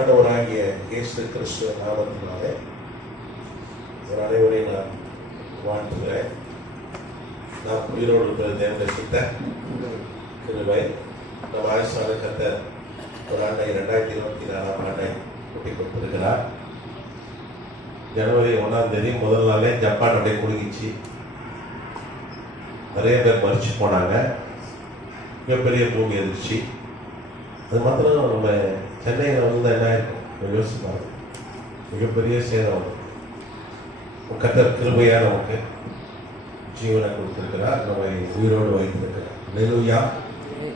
ஆண்டவராகிய இயேசு கிறிஸ்துவ நாமத்தினாலே அனைவரையும் நான் வாழ்த்துகிறேன். நான் உயிரோடு இருக்கிற தேர்ந்தெடுத்த கிருபை நம் அரசாங்க கர்த்தர் ஒரு ஆண்டை 2024 ஆண்டை கூட்டி கொடுத்திருக்கிறார். ஜனவரி 1 முதல் நாளே ஜப்பான் அப்படியே குலுங்கிச்சு. நிறைய பேர் மறிச்சு போனாங்க. மிகப்பெரிய பூமி அதிர்ச்சி. அது மாத்திரம் நம்ம சென்னையில் வந்து என்ன இருக்கும் யோசிப்பாங்க. மிகப்பெரிய சேதம். கர்த்தர் கிருபையா நமக்கு ஜீவனை கொடுத்திருக்கிறார், நம்மை உயிரோடு வைத்திருக்கிறார். அல்லேலூயா.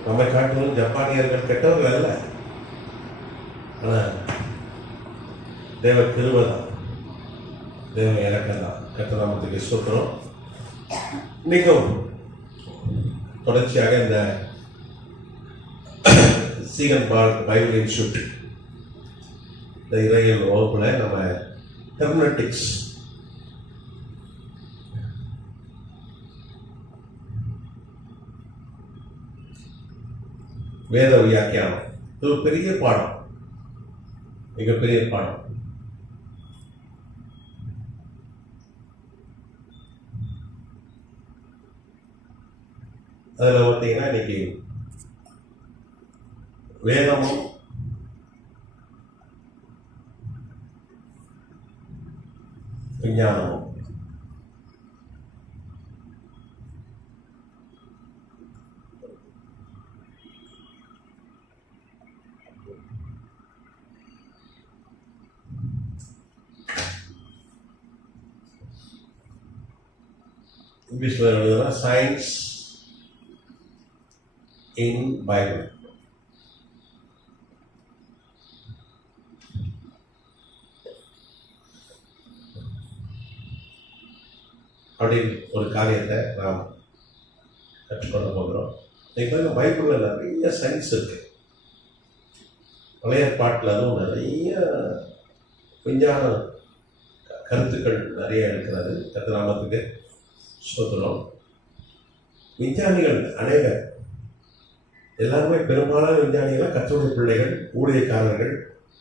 நம்மை காட்டிலும் ஜப்பானியர்கள் கெட்டவர்கள் அல்ல, ஆனால் தேவ கிருபை தான், தேவ இலக்கம் தான். கர்த்தர் நாமத்துக்கு ஸ்தோத்திரம். இன்னைக்கும் தொடர்ச்சியாக இந்த சீகன் பைபிள் இன்ஸ்டியூட் இந்த இறையியல் வகுப்புல நம்ம ஹெர்மெட்டிக்ஸ் வேத வியாக்கியானம், இது ஒரு பெரிய பாடம், மிகப்பெரிய பாடம். அதில் பார்த்தீங்கன்னா இன்னைக்கு வேதமும் விஞ்ஞானமும் இங்கிலீஷ்ல எழுதுனா சயின்ஸ் இன் பைபிள். அப்படின்னு ஒரு காரியத்தை நாம் கற்றுக்கொள்ள போகிறோம். இப்போ பைபிளில் நிறைய சயின்ஸ் இருக்கு. பழைய ஏற்பாட்டில் அதுவும் நிறைய விஞ்ஞான கருத்துக்கள் நிறைய இருக்கிறது. கர்த்தநாமத்துக்கு ஸ்தோத்திரம். விஞ்ஞானிகள் அநேகர், எல்லாருமே பெரும்பாலான விஞ்ஞானிகள் கர்த்தருடைய பிள்ளைகள், ஊழியக்காரர்கள்,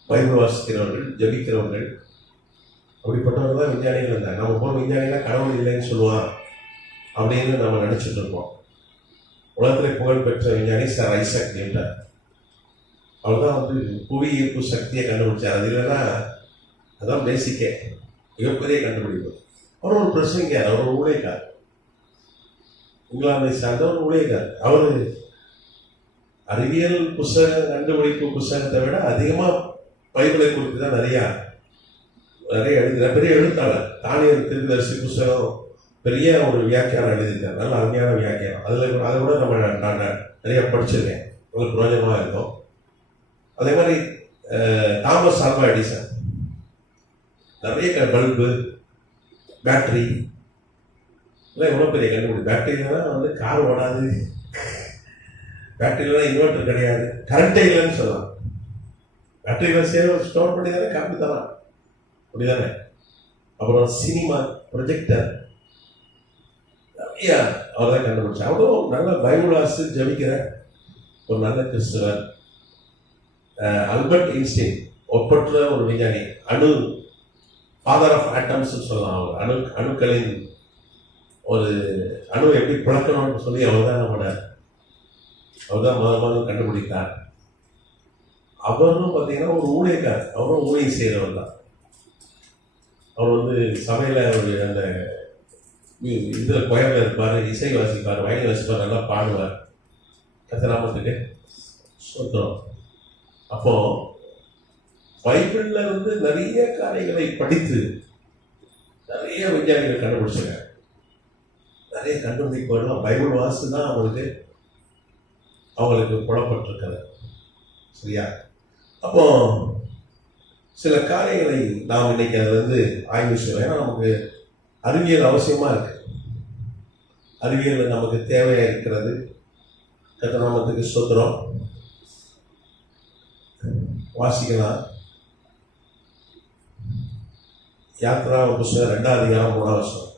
பைபிள் வாசிக்கிறவர்கள், ஜபிக்கிறவர்கள், அப்படிப்பட்டவர்கள் தான் விஞ்ஞானிகள் இருந்தாங்க. நம்ம போன விஞ்ஞானிகளாக கடவுள் இல்லைன்னு சொல்லுவான் அப்படின்னு நம்ம நினச்சிட்டு இருக்கோம். உலகத்தில் புகழ்பெற்ற விஞ்ஞானி சார் ஐசக் நியூட்டன். அவர் தான் வந்து புவி ஈர்ப்பு சக்தியை கண்டுபிடிச்சார். அது இல்லைன்னா அதான் பேசிக்கே, மிகப்பெரிய கண்டுபிடிப்பு. அவர் ஒரு பிரசங்கியார், அவர் ஒரு ஊழியக்கார், இங்கிலாந்தை சார்ந்த ஒரு ஊழியக்கார். அவர் அறிவியல் புஸ்தக கண்டுபிடிப்பு புஸ்தகத்தை விட அதிகமாக பைபிளை குறித்து தான் நிறைய எழுதுகிறார். பெரிய எழுத்தாளர். தானியல் தீர்க்கதரிசி புஸ்தகம் பெரிய ஒரு வியாக்கியானம் எழுதியிருக்கார், நல்ல அருமையான வியாக்கியானம். அதை கூட நான் நிறைய படிச்சிருக்கேன், உங்களுக்கு பிரயோஜனமாக இருக்கும். அதே மாதிரி தாமஸ் ஆல்வா எடிசன் நிறைய பல்பு, பேட்டரி இல்லை எவ்வளோ பெரிய கண்டுபிடி. பேட்டரியிலாம் வந்து கார் ஓடாது, பேட்டரியிலாம் இன்வெர்டர் கிடையாது, கரண்ட்டே இல்லைன்னு சொல்லலாம். பேட்டரியில் ஸ்டோர் பண்ணி தானே கரண்ட் தரான், அப்படிதானே. அப்புறம் சினிமா ப்ரொஜெக்டர் நிறைய அவர் தான் கண்டுபிடிச்சார். அவரும் நல்ல பைபிள் வாசி ஜபிக்கிற ஒரு நல்ல கிறிஸ்துவர். ஆல்பர்ட் ஐன்ஸ்டீன் ஒப்பற்ற ஒரு விஞ்ஞானி, ஃபாதர் ஆஃப் ஆட்டம்ஸ் சொல்லலாம். அவர் அணுக்களின் ஒரு அணு எப்படி பிளக்கணும்னு சொல்லி அவர் தான் முதல் கண்டுபிடித்தார். அவரும் பார்த்தீங்கன்னா ஒரு ஊழியக்கார், அவரும் ஊழியம் செய்கிறவர் தான். அவர் வந்து சபையில் ஒரு அந்த இதில் கொயரில் இருப்பார், இசை வாசிப்பார், வயலின் வாசிப்பார், நல்லா பாடுவார். கர்த்தநாமத்துக்கு ஸ்தோத்திரம். அப்போ பைபிள்ல இருந்து நிறைய காரியங்களை படித்து நிறைய விஞ்ஞானிகள் கண்டுபிடிச்சாங்க. நிறைய கண்டுபிடிப்புகள்லாம் பைபிள் வாசி தான் அவங்களுக்கு புலப்பட்டிருக்கிறது. சரியா? அப்போ சில காரியங்களை நாம் இன்னைக்கு அதை வந்து ஆய்வு செய்வோம். ஏன்னா நமக்கு அறிவியல் அவசியமா இருக்கு, அறிவியல் நமக்கு தேவையா இருக்கிறது. கர்த்தநாமத்துக்கு ஸ்தோத்திரம். வாசிக்கலாம். யாத்ரா புஸ்தகம் 2ஆம் அதிகாரம் 3ஆம் வசனம்.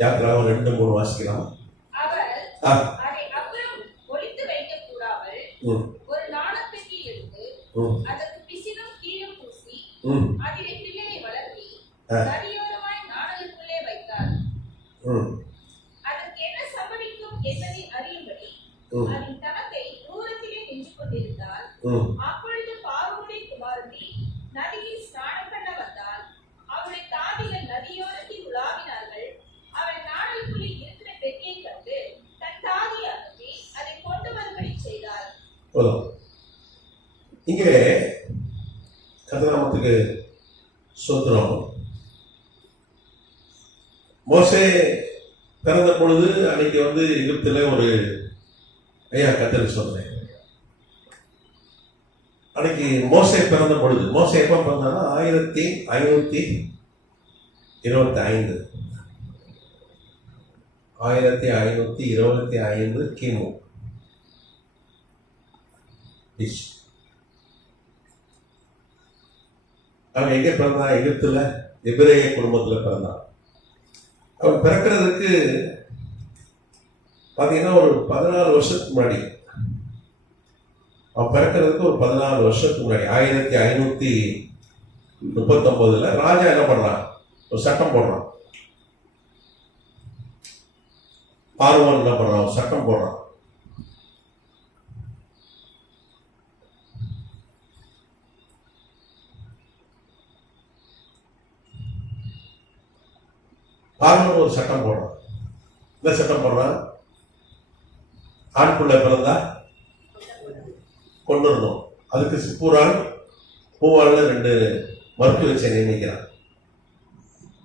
யாத்திராவும் 2:3 வாசிக்கலாம். அவர் அதை அப்புறம் ஒளித்து வைக்க கூடாமல் ஒரு நாணப்பெட்டி எடுத்து அதற்கு பிசினும் கீழும் பூசி அதிலே பிள்ளையை வளர்த்தி நதியோரமாய் நாணலுக்குள்ளே வைத்தார். அதற்கு என்ன சம்பவிக்கும் என்பதை அறியும்படி அதன் தனத்தை தூரத்திலே நின்று கொண்டிருந்தார். அப்பொழுது பார்வோனின் குமாரத்தி நதியில் ஸ்நானம் பண்ண வந்தால் அவருடைய தாதிகள் நதியோரத்தில் உலாவினார்கள். அவன் நாணலுக்குள்ளே இருக்கிற பெட்டியை கண்டு தன் தாதி அனுப்பி அதை கொண்டு வரும்படி செய்தார். இங்கே கர்த்தநாமத்துக்கு ஸ்தோத்திரம். மோசே பிறந்த பொழுது அன்னைக்கு எகிப்துல ஒரு கர்த்தருக்கு சொல்றேன். அன்னைக்கு மோசே பிறந்த பொழுது, மோசே எப்ப பிறந்தானா 1525 1525 கிமு. அவன் எங்க பிறந்தான்? எகிப்துல எபிரேய குடும்பத்துல பிறந்தான். அவன் பிறக்கிறதுக்கு பாத்தீங்கன்னா ஒரு 14 வருஷத்துக்கு முன்னாடி, அவன் பிறக்கிறதுக்கு ஒரு 14 வருஷத்துக்கு முன்னாடி 1539 ராஜா என்ன பண்றான்? ஒரு சட்டம் போடுறான். பார்வோன் என்ன பண்றான்? ஒரு சட்டம் போடுறான். பார்வோன் ஒரு சட்டம் போடுறான். என்ன சட்டம் போடுறான்? ஆண் பிள்ளை பிறந்தா கொண்டுடணும். அதுக்கு சிப்பூரான் பூவாள்ல 2 மருத்துவ வச்சை நியமிக்கிறான்.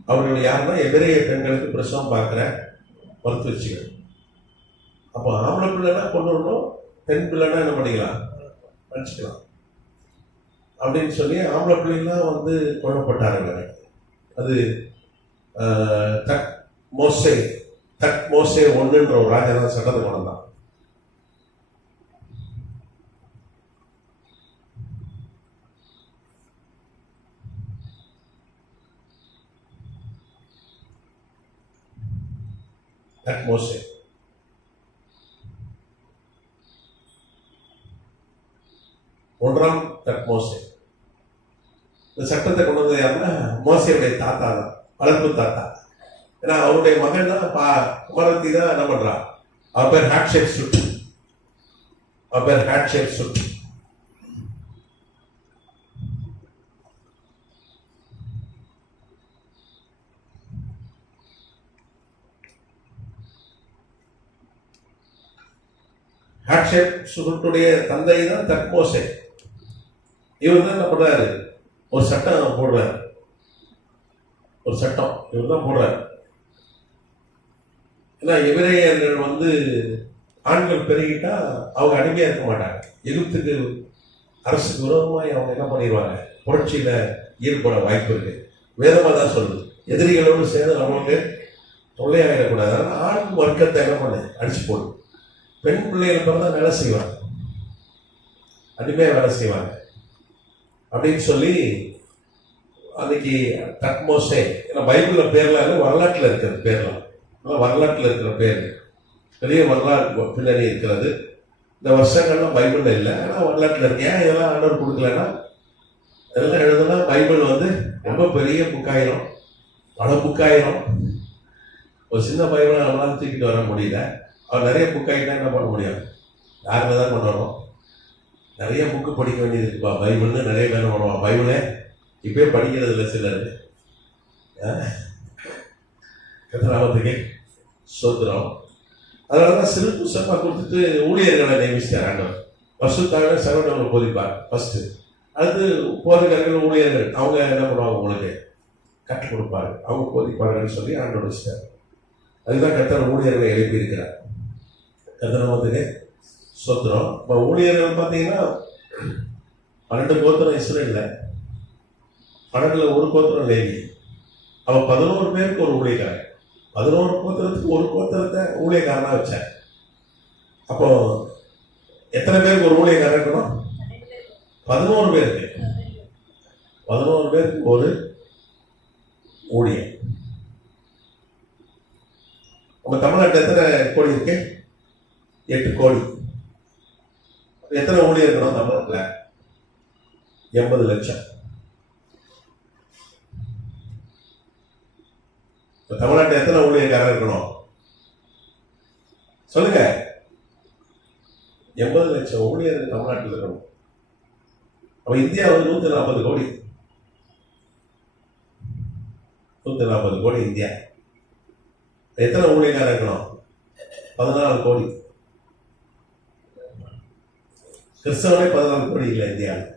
அவர்கள் யாருன்னா எபிரேய பெண்களுக்கு பிரசவம் பார்க்கிற மருத்துவச்சிகள். அப்போ ஆம்பளை பிள்ளைனா கொண்டுடணும், பெண் பிள்ளைனா என்ன பண்ணிக்கலாம்? அடிச்சுக்கலாம் அப்படின்னு சொல்லி ஆம்பளை பிள்ளைலாம் கொல்லப்பட்டார்கள். அது தக் மோசே 1 ஒரு ராஜா தான் சட்டத்தை கொண்டான். மோசே ஒன்றாம் மோசே. இந்த சட்டத்தை கொண்டு வந்தது யாருன்னா மோசேவுடைய தாத்தா தான், வளர்ப்பு தாத்தா. ஏன்னா அவருடைய மகன் தான் குமாரத்தி தான் என்ன பண்றா? அவ பேர் ஹேட்ஷேப் சுட். ஹேட்ஷேப் சுருட்டுடைய தந்தை தான் தக்மோசே. இவர் தான் என்ன பண்றாரு? ஒரு சட்டம் போடுறாரு. இவர் தான் போடுறாரு. ஏன்னா எபிரேயர்கள் ஆண்கள் பெருகிட்டா அவங்க அடிமையா இருக்க மாட்டாங்க. எகிப்துக்கு அரசுக்கு விரோதமாய் அவங்க என்ன பண்ணிடுவாங்க? புரட்சியில ஈடுபட வாய்ப்பு இருக்கு. வேதமா தான் சொல்லுது, எதிரிகளோடு சேர்ந்து நம்மளுக்கு தொல்லையாகிடக்கூடாது. அதனால ஆண் வர்க்கத்தை என்ன பண்ணு? அடிச்சு போடு. பெண் பிள்ளைகள் பிறந்தா வேலை செய்வாங்க, அடிமையா வேலை செய்வாங்க அப்படின்னு சொல்லி அன்னைக்கு தக்மோசே. ஏன்னா பைபிள்ல பேர்லாம் வரலாற்றுல இருக்கிற பேர்லாம், வரலாற்றுல இருக்கிற பேர், பெரிய வரலாறு பின்னணி இருக்கிறது. இந்த வருஷங்கள்லாம் பைபிள்ல இல்லை, ஆனா வரலாற்றுல இருக்கு. ஏன் இதெல்லாம் ஆண்டவர் கொடுக்கலன்னா, இதெல்லாம் எழுதுனா பைபிள் ரொம்ப பெரிய புக்காயிரும், பல புக்காயிரும். ஒரு சின்ன பைபிளை நம்மளால தூக்கிட்டு வர முடியல. அவர் நிறைய புக்காயிட்டா என்ன பண்ண முடியும்? யாருமே தான் பண்ணுவோம். நிறைய புக்கு படிக்க வேண்டியது இருக்குப்பா. பைபிள்னு நிறைய பேர் பண்ணுவான். பைபிளே இப்பயே படிக்கிறது இல்லை சிலர். கர்த்தருக்கு ஸ்தோத்திரம். அதனாலதான் சிறு புத்தகமா கொடுத்துட்டு ஊழியர்களை நியமிச்சார் ஆண்டவர். பரிசுத்தாவிலே சகோதரர்களை போதிப்பார் ஃபர்ஸ்ட். அடுத்து போதகர்கள் ஊழியர்கள் அவங்க என்ன பண்ணுவாங்க? உங்களுக்கு கற்றுக் கொடுப்பாரு, அவங்க போதிப்பார்கள் சொல்லி ஆண்டவர் வச்சிட்டார். அதுதான் கர்த்தர் ஊழியர்களை எழுப்பி இருக்கிறார். கர்த்தருக்கு ஸ்தோத்திரம். இப்போ ஊழியர்கள் பார்த்தீங்கன்னா 12 கோத்திரம் இஸ்ரேல்ல, 12ல ஒரு கோத்திரம் லேவி. அவ 11 பேருக்கு ஒரு ஊழியக்காரன், 11 கோத்திரத்துக்கு ஒரு கோத்திரத்தை ஊழியக்காரனா வச்சார். அப்போ எத்தனை பேருக்கு ஒரு ஊழியக்காரன் இருக்கணும்? 11 பேருக்கு. 11 பேருக்கு ஒரு ஊழியர். நம்ம தமிழ்நாட்டில் எத்தனை கோடி இருக்கு? 8 கோடி. எத்தனை ஊழியர் இருக்கணும் தமிழ்நாட்டில்? 80 லட்சம். தமிழ்நாட்டில் எத்தனை ஊழியர்காரர் இருக்கணும் சொல்லுங்க? 80 லட்சம் ஊழியர் தமிழ்நாட்டில் இருக்கணும். அப்ப இந்தியா 140 கோடி. 140 கோடி இந்தியா. எத்தனை ஊழியர்காரர் இருக்கணும்? 14 கோடி. கிறிஸ்தவர்களே 14 கோடி இல்லை இந்தியாவில்.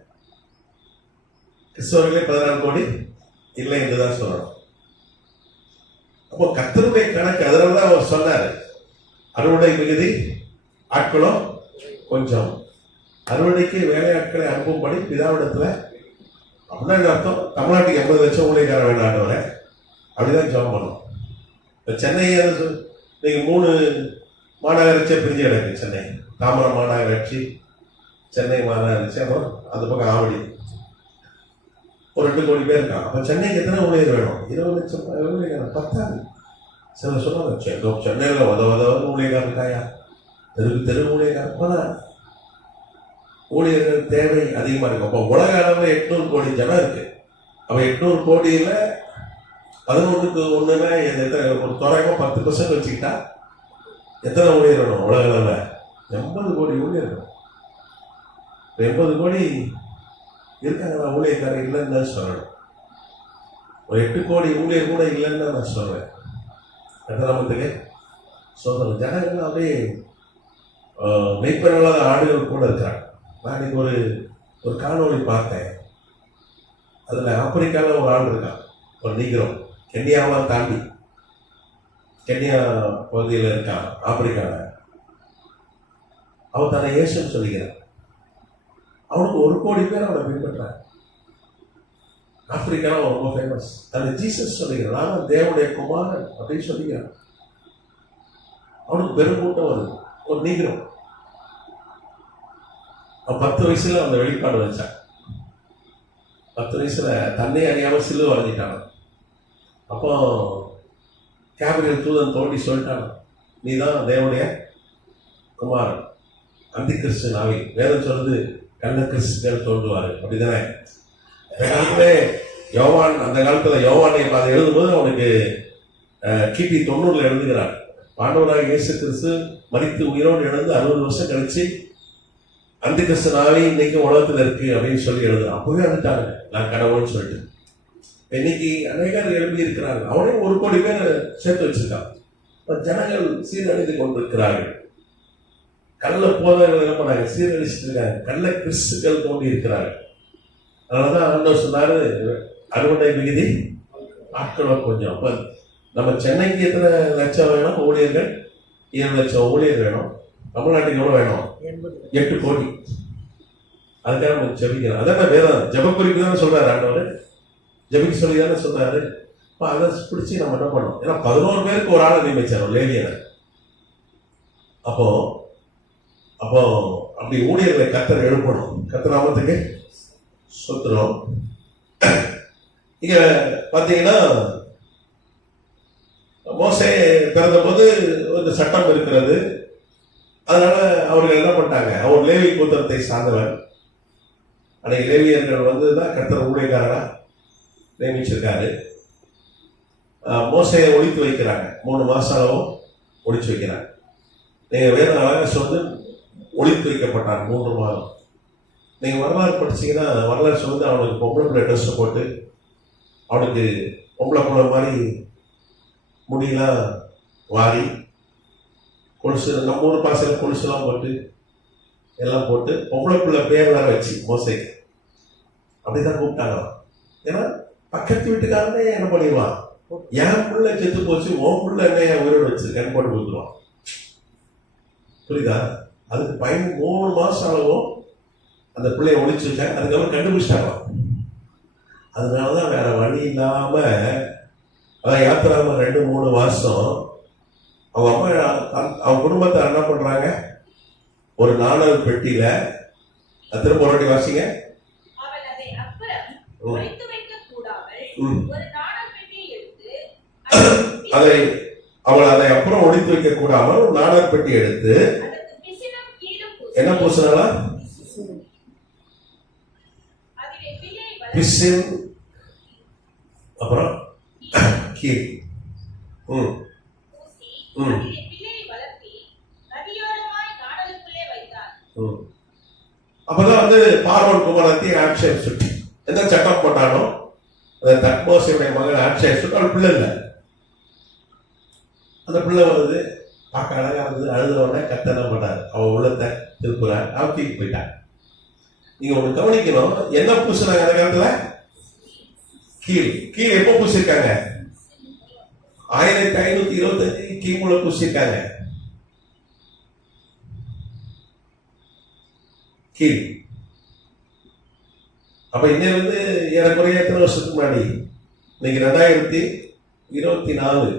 கிறிஸ்தவர்களே 14 கோடி இல்லை என்றுதான் சொல்லணும். அப்போ கர்த்தருடைய கணக்கு. அதனாலதான் அவர் சொன்னார், அறுவடை மிகுதி ஆட்களும் கொஞ்சம், அறுவடைக்கு வேலையாட்களை அனுப்பும்படி பிதாவிடத்துல. அப்படின்னா என்ன அர்த்தம்? தமிழ்நாட்டுக்கு 80 லட்சம் ஊழியக்காரர் வேண்டாண்டவரை அப்படிதான் ஜெபம் பண்ணணும். இப்போ சென்னை நீங்க 3 மாநகராட்சியை பிரிஞ்சு கிடக்கு. சென்னை தாம்பரம் மாநகராட்சி, சென்னை மாநகராட்சி, அப்புறம் அந்த பக்கம் ஆவடி. ஒரு 2 கோடி பேர் இருக்கான். அப்போ சென்னைக்கு எத்தனை ஊழியர் வேணும்? 20 லட்சம் ஊழியர் பத்தாது. சில சொன்னாங்க சென்னையில் உதவ ஊழியக்காரர் இருக்காயா, தெரு ஊழியக்காரர். ஆனால் ஊழியர்கள் தேவை அதிகமாக இருக்கும். அப்போ உலக அளவில் 800 கோடி ஜனம் இருக்கு. அப்போ 800 கோடியில் 11க்கு 1ன்னா எத்தனை? ஒரு தோராயமாக 10% வச்சுக்கிட்டா எத்தனை ஊழியர் வேணும் உலக அளவில்? 80 கோடி ஊழியர் வேணும். 80 கோடி இருக்காங்களா ஊழியக்காரர்? இல்லைன்னு தான் சொல்லணும். ஒரு 8 கோடி ஊழியர் கூட இல்லைன்னு தான் நான் சொல்றேன். கட்டணத்துக்கு சோதனை ஜனங்கள் அப்படியே மெய்ப்பெறாத ஆடுகள் கூட இருக்கிறாங்க. நான் இன்னைக்கு ஒரு காணொளி பார்த்தேன். அதில் ஆப்பிரிக்காவில் ஒரு ஆள் இருக்கான், ஒரு நீக்கிறோம். கென்யாவை தாண்டி கென்யா பகுதியில் இருக்கான் ஆப்பிரிக்காவில். அவன் தன்னை இயேசுன்னு சொல்லிக்கிறான். அவனுக்கு 1 கோடி பேர் அவனை பின்பற்றான். ஆப்பிரிக்காவில் ரொம்ப ஃபேமஸ். தன்னை ஜீசஸ் சொல்லிக்கிறான், நான் தேவனுடைய குமாரன் அப்படின்னு சொல்லிக்கிறான். அவனுக்கு பெருங்கூட்டம் வருது. ஒரு நீக்கிறோம். அவன் 10 வயசுல அந்த வெளிப்பாடு வச்சான். 10 வயசுல தன்னை அறியாம சிலுவை வரைஞ்சிட்டான். அப்போ கேபிரியல் தூதன் தோண்டி சொல்லிட்டான், நீ தான் தேவனுடைய குமாரன். அந்தி கிறிஸ்து நாவி வேதம் சொல்லுது, கள்ள கிறிஸ்துகள் தோன்றுவாரு. அப்படிதானே? அந்த காலத்துல யோவான், அந்த காலத்துல யோவானை அதை எழுதும்போது அவனுக்கு கிபி 90 எழுதுகிறான். ஆண்டவராக இயேசு கிறிஸ்து மரித்து உயிரோடு எழுந்து 60 வருஷம் கழிச்சு அந்தி கிறிஸ்து நாவி இன்னைக்கு உலகத்துல இருக்கு அப்படின்னு சொல்லி எழுதுறான். அப்பவே வந்துட்டாங்க நான் கடவுள்னு சொல்லிட்டு. இன்னைக்கு அநேகர் எழுப்பி இருக்கிறாங்க. அவனே 1 கோடி பேர் சேர்த்து வச்சிருக்கான். ஜனங்கள் சீரழிந்து கொண்டிருக்கிறார்கள். கள்ள போதவர்கள் என்ன பண்ணாங்க? சீரழிச்சிட்டு இருக்காங்க. கள்ள கிறிஸ்துக்கள் தோண்டி இருக்கிறார்கள். அதனாலதான் ஆண்டவர் சொன்னாரு, அறுவடை மிகுதி ஆட்களும் கொஞ்சம். அப்ப நம்ம சென்னைக்கு எத்தனை லட்சம் வேணும் ஊழியர்கள்? 7 லட்சம் ஊழியர் வேணும். தமிழ்நாட்டுக்கு எவ்வளவு வேணும்? 8 கோடி. அதுக்காக நம்ம ஜெபிக்கிறோம். அதான் வேதம் ஜெபக்குறிப்பு தானே சொல்றாரு ஆண்டவர். ஜெபிக்க சொல்லி தானே சொல்றாரு. அதை பிடிச்சி நம்ம என்ன பண்ணோம்? ஏன்னா 11 பேருக்கு ஒரு ஆளை நியமிச்சார், லேவியரை. அப்போ அப்படி ஊழியர்களை கர்த்தர் எழுப்பணும். கர்த்தர் நாமத்துக்கு ஸ்தோத்திரம். இங்க பாத்தீங்கன்னா மோசே பிறந்த போது ஒரு சட்டம் இருக்கிறது. அதனால அவர்கள் என்ன பண்ணிட்டாங்க? அவர் லேவி கோத்திரத்தை சார்ந்தவர். அன்னைக்கு லேவியர்கள் வந்துதான் கர்த்தர் ஊழியக்காரனா நியமிச்சிருக்காரு. மோசையை ஒழித்து வைக்கிறாங்க. 3 மாசம் அளவும் ஒழிச்சு வைக்கிறாங்க. நீங்க வேற அழகாசு வந்து ஒழித்து வைக்கப்பட்டார் 3 மாதம். நீங்க வரலாறு படிச்சீங்கன்னா வரலாறு சொல்லுது, அவனுக்கு பொம்பளை பிள்ளை ட்ரெஸ் போட்டு, அவனுக்கு பொம்பளை பிள்ளை மாதிரி முடியெல்லாம் வாரி, கொலுசு, நம்ம ஊர் பாசையில் கொலுசுலாம் போட்டு எல்லாம் போட்டு பொம்பளை பிள்ளை பேர் வேற வச்சு மோசைக்கு அப்படிதான் கூப்பிட்டாங்க. ஏன்னா பக்கத்து வீட்டுக்காரனே என்ன பண்ணிடுவான், என் பிள்ளை செத்து போச்சு, உன் பிள்ளை என்ன உயிரோடு வச்சிருக்கேன்னு போட்டு கொடுத்துருவான். புரியுதா? அதுக்கு பயன் 3 மாசம் அளவும் அந்த பிள்ளைய ஒழிச்சு வச்சாங்க. அதுக்கப்புறம் கண்டுபிடிச்சிட்டாங்க. அதனாலதான் வேற வழி இல்லாம, அதான் யாத்திராம 2-3 மாசம் அவங்க அம்மா அவங்க குடும்பத்தை என்ன பண்றாங்க, ஒரு நாணல் பெட்டியில, திரும்ப ஒரு வாட்டி வாசிங்க. அதை அவள் அதை அப்புறம் ஒழித்து வைக்க கூடாமல் ஒரு நாடர் பெட்டி எடுத்து அதற்கு பிசினும் கீலும் என்ன பூசினாலா? அதிலே பிள்ளை பிசின், அப்புறம் கீல். பூசி அதிலே பிள்ளையை வளர்த்தி நதியோரமாய் நாடலுக்குள்ளே வைத்தார். அப்பதான் பார்வோன் குமாரத்தி ஆட்சியை சுட்டி எந்த சட்டம் போட்டானோ அந்த தத்மோசியுடைய மகன் ஆட்சியை சுட்டு அவள் பிள்ளை இல்லை. அந்த பிள்ளை பார்க்க அழகா இருந்தது. அழுத உடனே கத்தனை பண்ணாரு, அவன் உள்ளத்தை திருப்புறார், அவன் தூக்கி போயிட்டான். நீங்க ஒண்ணு கவனிக்கணும், என்ன பூசினாங்க அந்த காலத்துல? கீழ். கீழ் எப்போ பூசிருக்காங்க? 1525 கிமுல பூசிருக்காங்க கீழ். அப்ப இன்னிலிருந்து ஏறக்குறைய எத்தனை வருஷத்துக்கு முன்னாடி? இன்னைக்கு 2024.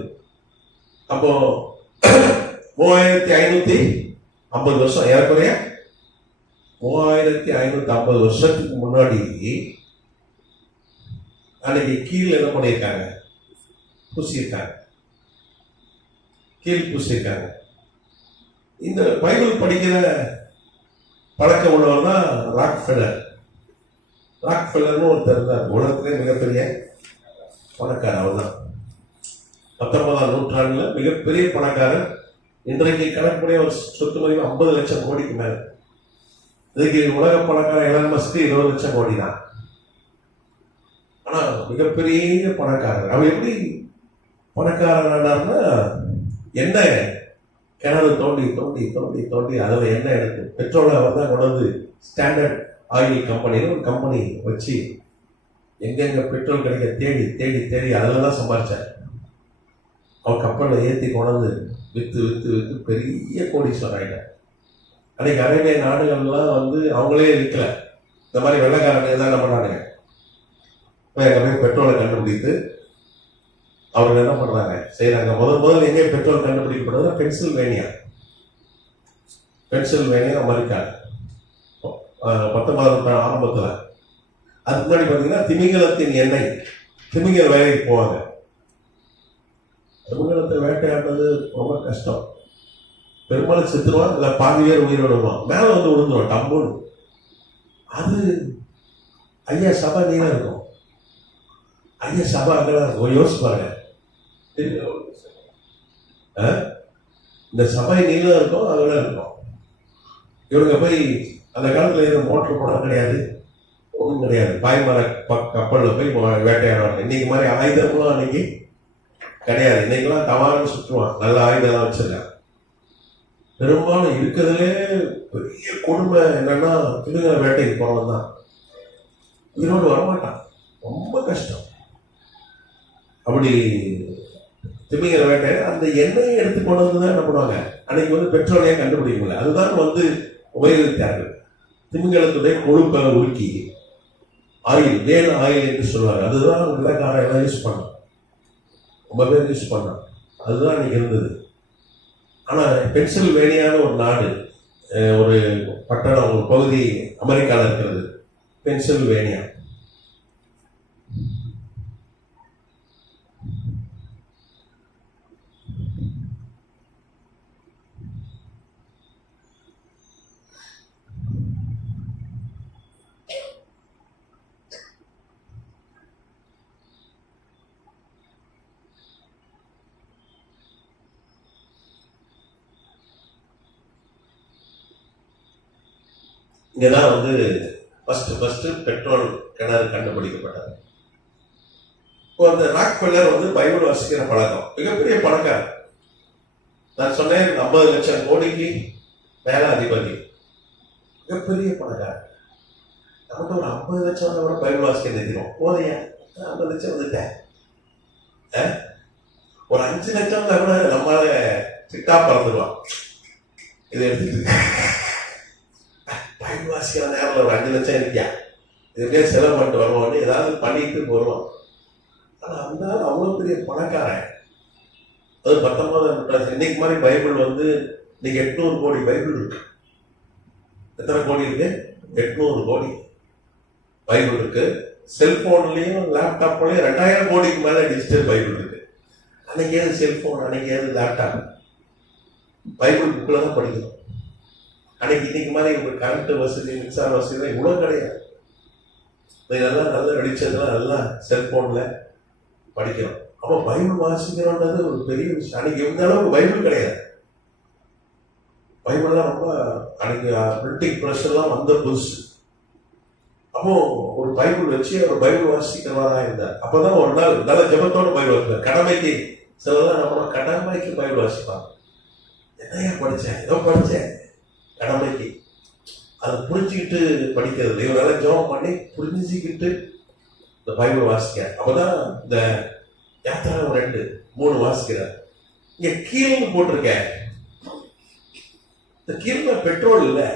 அப்போ 3550 வருஷம், ஏறக்குறைய 3550 வருஷத்துக்கு முன்னாடி அன்னைக்கு கீழ் என்ன பண்ணியிருக்காங்க? பூசியிருக்காங்க. கீழ் பூசியிருக்காங்க. இந்த பைபிள் படிக்கிற பழக்கம் உள்ளவர் தான் ராக்ஃபெல்லர். ராக்ஃபெல்லர்னு ஒருத்தர் இருந்தார், உலகத்திலே மிகப்பெரிய பணக்காரர். அவர் தான் 19ஆம் நூற்றாண்டுல மிகப்பெரிய பணக்காரர். இன்றைக்கு கணக்குடைய ஒரு சொத்து மதிப்பு 50 லட்சம் கோடிக்கு மேல. இதுக்கு உலக பணக்காரர் எலான் மஸ்க் 20 லட்சம் கோடி தான். ஆனா மிகப்பெரிய பணக்காரர். அவர் எப்படி பணக்காரர்னா, எண்ணெய் கிணறு தோண்டி தோண்டி தோண்டி தோண்டி அதில் எண்ணெய் எடுத்து பெட்ரோலை அவர் தான் கொண்டு வந்து ஸ்டாண்டர்ட் ஆயில் கம்பெனின்னு ஒரு கம்பெனி வச்சு எங்கெங்க பெட்ரோல் கிடைக்க தேடி தேடி தேடி அதில் தான் சம்பாதிச்சார். அவர் கப்பலில் ஏற்றி கொண்டு விற்று விற்று விற்று பெரிய கோடீஸ்வரர் ஆகிட்டார். அன்னைக்கு அரேபிய நாடுகள்லாம் அவங்களே விற்கல, இந்த மாதிரி வெள்ளைக்காரங்க தான் என்ன பண்ணானுங்க, எங்கே போய் பெட்ரோலை கண்டுபிடித்து அவங்க என்ன பண்றாங்க செய்யறாங்க. முதல் எங்கே பெட்ரோல் கண்டுபிடிக்கப்படுதுன்னா பென்சில்வேனியா அமெரிக்கா 19ஆம் நூற்றாண்டு ஆரம்பத்தில். அதுக்கு முன்னாடி பார்த்தீங்கன்னா திமிங்கலத்தின் எண்ணெய், திமிங்கல வேலைக்கு போவாங்க. திமிங்கலத்தை வேட்டையாடுறது ரொம்ப கஷ்டம். பெரும்பாலும் செத்துருவான், இல்லை பாதி பேர் உயிர் விடுவான், மேலே விழுந்துருவான் டம்புன்னு. அது ஐயா சபை நீளம் இருக்கும், ஐயா சபை அங்கெல்லாம் இருக்கும். யோசிச்சு பாருங்க, இந்த சபை நீளம் இருக்கும், அதெல்லாம் இருக்கும். இவங்க போய் அந்த காலத்துல எதுவும் மோட்டர் போட கிடையாது, ஒன்றும் கிடையாது. பாய்மர கப்பலில் போய் வேட்டையாடுவாங்க. இன்னைக்கு மாதிரி ஆயுதங்களும் அன்னைக்கு கிடையாது. இன்னைக்கெல்லாம் தவான்னு சுற்றுவான், நல்ல ஆயுதம்லாம் வச்சிருக்கான். பெரும்பாலும் இருக்கிறதுலே பெரிய கொடுமை என்னன்னா திருங்க வேட்டைக்கு போனவன் தான் உயிரோடு வரமாட்டான், ரொம்ப கஷ்டம். அப்படி திமிங்கல வேட்டை அந்த எண்ணெயை எடுத்து கொண்டு வந்து தான் என்ன பண்ணுவாங்க, அன்னைக்கு பெட்ரோலையே கண்டுபிடிக்க முடியல, அதுதான் உபயோகித்தார்கள். திமிங்கலத்துடைய கொழுப்பை உருக்கி ஆயில், வேல் ஆயில் என்று சொல்லுவாங்க, அதுதான் வெள்ளைக்காரன் எல்லாம் யூஸ் பண்ணான், ரொம்ப பேர் யூஸ் பண்ணான், அதுதான் அன்னைக்கு இருந்தது. ஆனால் பென்சில்வேனியான்னு ஒரு நாடு, ஒரு பட்டணம், ஒரு பகுதி அமெரிக்காவில் இருக்கிறது, பென்சில்வேனியா. இங்கதான் ஃபர்ஸ்ட் பெட்ரோல் கிணறு கண்டுபிடிக்கப்பட்டது. இப்போ அந்த ராக்ஃபெல்லர் பைபிள் வாசிக்கிற பழக்கம், மிகப்பெரிய பணக்காரர். நான் சொன்னேன் 50 லட்சம் கோடிக்கு மேல அதிபதி, மிகப்பெரிய பணக்காரர். நமக்கு ஒரு 50 லட்சம் கூட பைபிள் வாசிக்க நிறுத்திடும் போதையா, 50 லட்சம் வந்துட்டேன். ஒரு 5 லட்சம் கூட நம்மளால சிட்டா பறந்துடுவான். இதை எடுத்துட்டு பைபிள் வாசிக்கிற நேரம் ஒரு 5 லட்சம் இருக்கியா, இதுக்கே செலவு பண்ணிட்டு வருவான்னு ஏதாவது பண்ணிட்டு வருவான். ஆனா அந்த அவ்வளவு பெரிய பணக்காரன். அது 19ஆம் நூற்றாண்டு. இன்னைக்கு மாதிரி பைபிள் இன்னைக்கு 800 கோடி பைபிள் இருக்கு. எத்தனை கோடி இருக்கு? 800 கோடி பைபிள் இருக்கு. செல்போன்லயும் லேப்டாப்லயும் 2000 கோடிக்கு மேல டிஜிட்டல் பைபிள் இருக்கு. அன்னைக்கு ஏது செல்போன், அன்னைக்கு ஏது லேப்டாப், பைபிள் புக்கில் தான் படிக்கணும். அன்னைக்கு இன்னைக்கு மாதிரி உங்களுக்கு கரண்ட் வசதி, மின்சார வசதிலாம் இவ்வளோ கிடையாது. இதெல்லாம் நல்ல வெளிச்சதுலாம் நல்லா செல்போன்ல படிக்கிறோம். அப்போ பைபிள் வாசிக்கிறோன்றது ஒரு பெரிய விஷயம். அன்னைக்கு எந்த அளவுக்கு பைபிள் கிடையாது. பைபிள்லாம் ரொம்ப அன்னைக்கு பிரிண்டிங் ப்ரெஷர்லாம் வந்த புதுசு. அப்போ ஒரு பைபிள் வச்சு அவர் பைபிள் வாசிக்கிறவராக இருந்தார். அப்போதான் ஒரு நாள் நல்ல ஜபத்தோட பைபிள் வாசிப்பார். கடமைக்கு சிலதான் நம்ம கடமைக்கு பைபிள் வாசிப்பாங்க. என்னையா படித்தேன், ஏதோ படித்தேன் கடமைக்கு, அதை புரிஞ்சுக்கிட்டு படிக்கிறது. இவரெல்லாம் ஜபம் பண்ணி புரிஞ்சுக்கிட்டு இந்த பைபிள் வாசிக்க. அப்போதான் இந்த யாத்திரை 2-3 வாசிக்கிறார். இங்க கீழ்னு போட்டிருக்கேன். இந்த கீழே பெட்ரோல் இல்லை.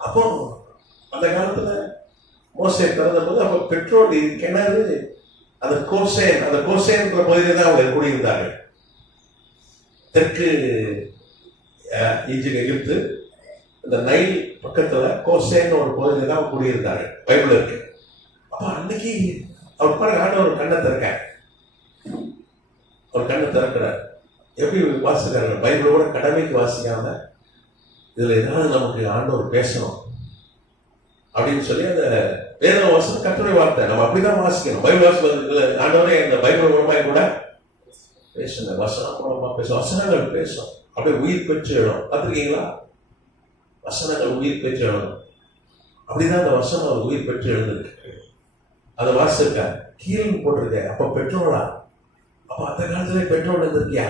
அப்போ அந்த காலத்துல மோசே பிறந்த போது அப்போ பெட்ரோல் கிணறு, அந்த கோசேன்ற பகுதியில் தான் அவங்க குடியிருந்தார்கள். தெற்கு எகிப்து இந்த நைல் பக்கத்துல கோசேன்னு ஒரு பகுதியில் தான் குடியிருந்தார்கள். பைபிள் இருக்கு. அப்போ அன்னைக்கு அவர் பாருங்க, ஆண்டவர் கண்ணை திறக்க, அவர் கண்ணை திறக்கிறார். எப்படி வாசிக்கிறாங்க? பைபிளோட கடமைக்கு வாசிக்காம இதுல ஏதாவது நமக்கு ஆண்டவர் பேசணும் அப்படின்னு சொல்லி அந்த வேத வசனம் கர்த்தருடைய வார்த்தை நம்ம அப்படிதான் வாசிக்கணும். பைபிள் வாசிப்பது ஆண்டவரே இந்த பைபிள் மூலமா கூட பேசுங்க, வசனம் மூலமா பேசும், வசனங்கள் பேசும், அப்படியே உயிர் பெற்று எழும். பார்த்துருக்கீங்களா? வசனங்கள் உயிர் பெற்று எழும். அப்படிதான் அந்த வசனம் உயிர் பெற்று எழுந்திருக்கு. அதை வாசிக்க கீழ் போட்டிருக்க. அப்ப பெட்ரோலா? அப்ப அந்த காலத்துல பெட்ரோல் இருந்திருக்கியா?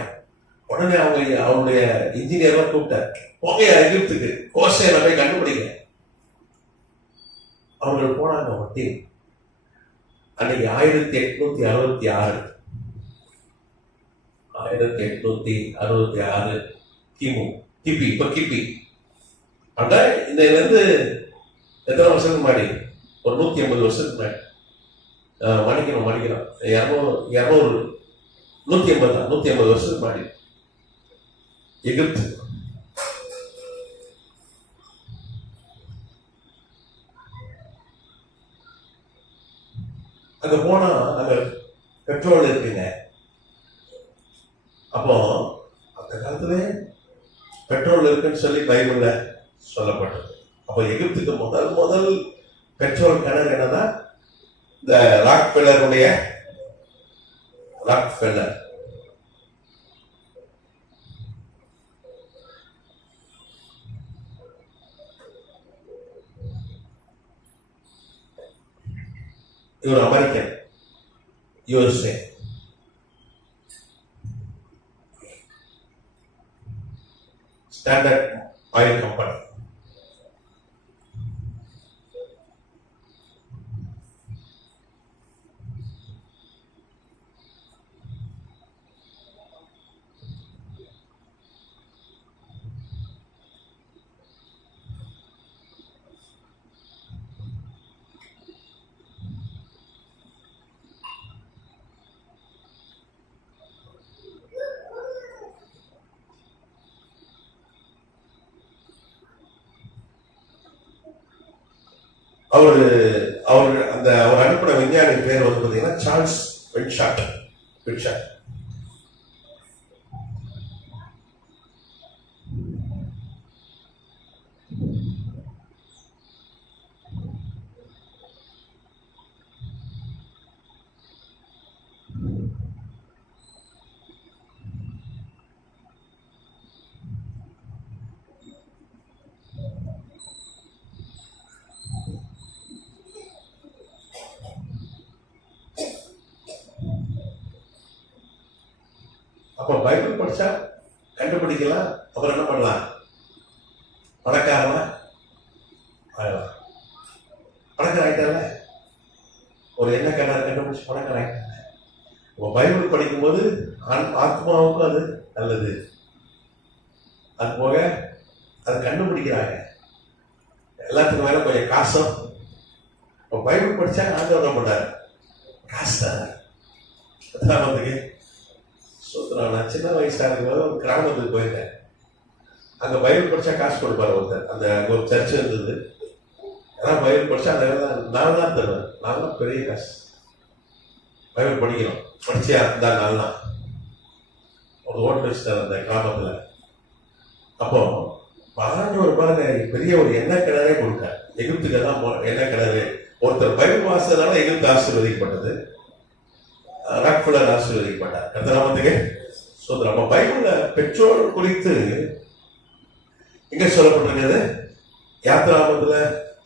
உடனே அவங்களுடைய இன்ஜினியர்லாம் கூப்பிட்டார், போகையா எகிப்துக்கு, கோசேல போய் கண்டுபிடிங்க. அவர்கள் போனாங்க. வட்டி அன்னைக்கு 1866 கிபி. இப்ப கிபி அட இந்த வந்து எத்தனை வருஷத்துக்கு முன்னாடி? ஒரு 150 வருஷத்துக்கு முன்னாடி. மன்னிக்கணும் 200 150 வருஷத்துக்கு முன்னாடி எகிப்து. அங்க போனா அங்க பெட்ரோல் இருக்குங்க. அப்போ அந்த காலத்துல பெட்ரோல் இருக்குன்னு சொல்லி பைபிள்ல சொல்லப்பட்டது. அப்போ எகிப்துக்கு முதல் பெட்ரோல் கிணறு என்னதான் இந்த ராக்ஃபெல்லருடைய ராக்ஃபெல்லர். இவர் American, USA. Standard oil company. அவர் அனுப்பின விஞ்ஞானி பேர் வந்து பார்த்தீங்கன்னா சார்ல்ஸ் விட்ஷாட். அப்ப பைபிள் படிச்சா கண்டுபிடிக்கலாம். அப்புறம் என்ன பண்ணலாம்? பணக்காரனா ஆகலாம். பணக்கார ஆயிட்டால ஒரு என்ன கிணறு கண்டுபிடிச்சு பணக்கார ஆயிட்டாங்க. பைபிள் படிக்கும்போது ஆத்மாவுக்கும் அது நல்லது. அது போக அது கண்டுபிடிக்கிறாங்க. எல்லாத்துக்கும் மேல கொஞ்சம் காசும். பைபிள் படிச்சா ஆண்டவர் என்ன பண்ணாரு? காசு தராரு. நான் சின்ன வயசா இருக்கும்போது ஒரு கிராமத்துக்கு போயிருந்தேன். அங்க பைபிள் படிச்சா காசு கொடுப்பாரு ஒருத்தர். அந்த ஒரு சர்ச் இருந்தது. அதான் பைபிள் படிச்சா அந்த நான் தான் தருவேன். நான் பெரிய காசு. பைபிள் படிக்கணும், படிச்சியா இருந்தா நாள் ஒரு ஹோட்டல் வச்சுட்டார் அந்த கிராமத்துல. அப்போ ஆண்டவர் பாருங்க பெரிய ஒரு எண்ணெய் கிணறே கொடுத்தார். எகிப்துக்கு தான் எண்ணெய் கிணறு. ஒருத்தர் பைபிள் வாசனால எகிப்து ஆசீர்வதிக்கப்பட்டது, ராக்ஃபெல்லர் ஆசீர்வதிக்கப்பட்டார். கர்த்தராமத்துக்கு சோதரம். அப்ப பைபிள்ல பெற்றோர் குறித்து எங்க சொல்லப்பட்டிருக்கிறது? யாத்திராமத்துல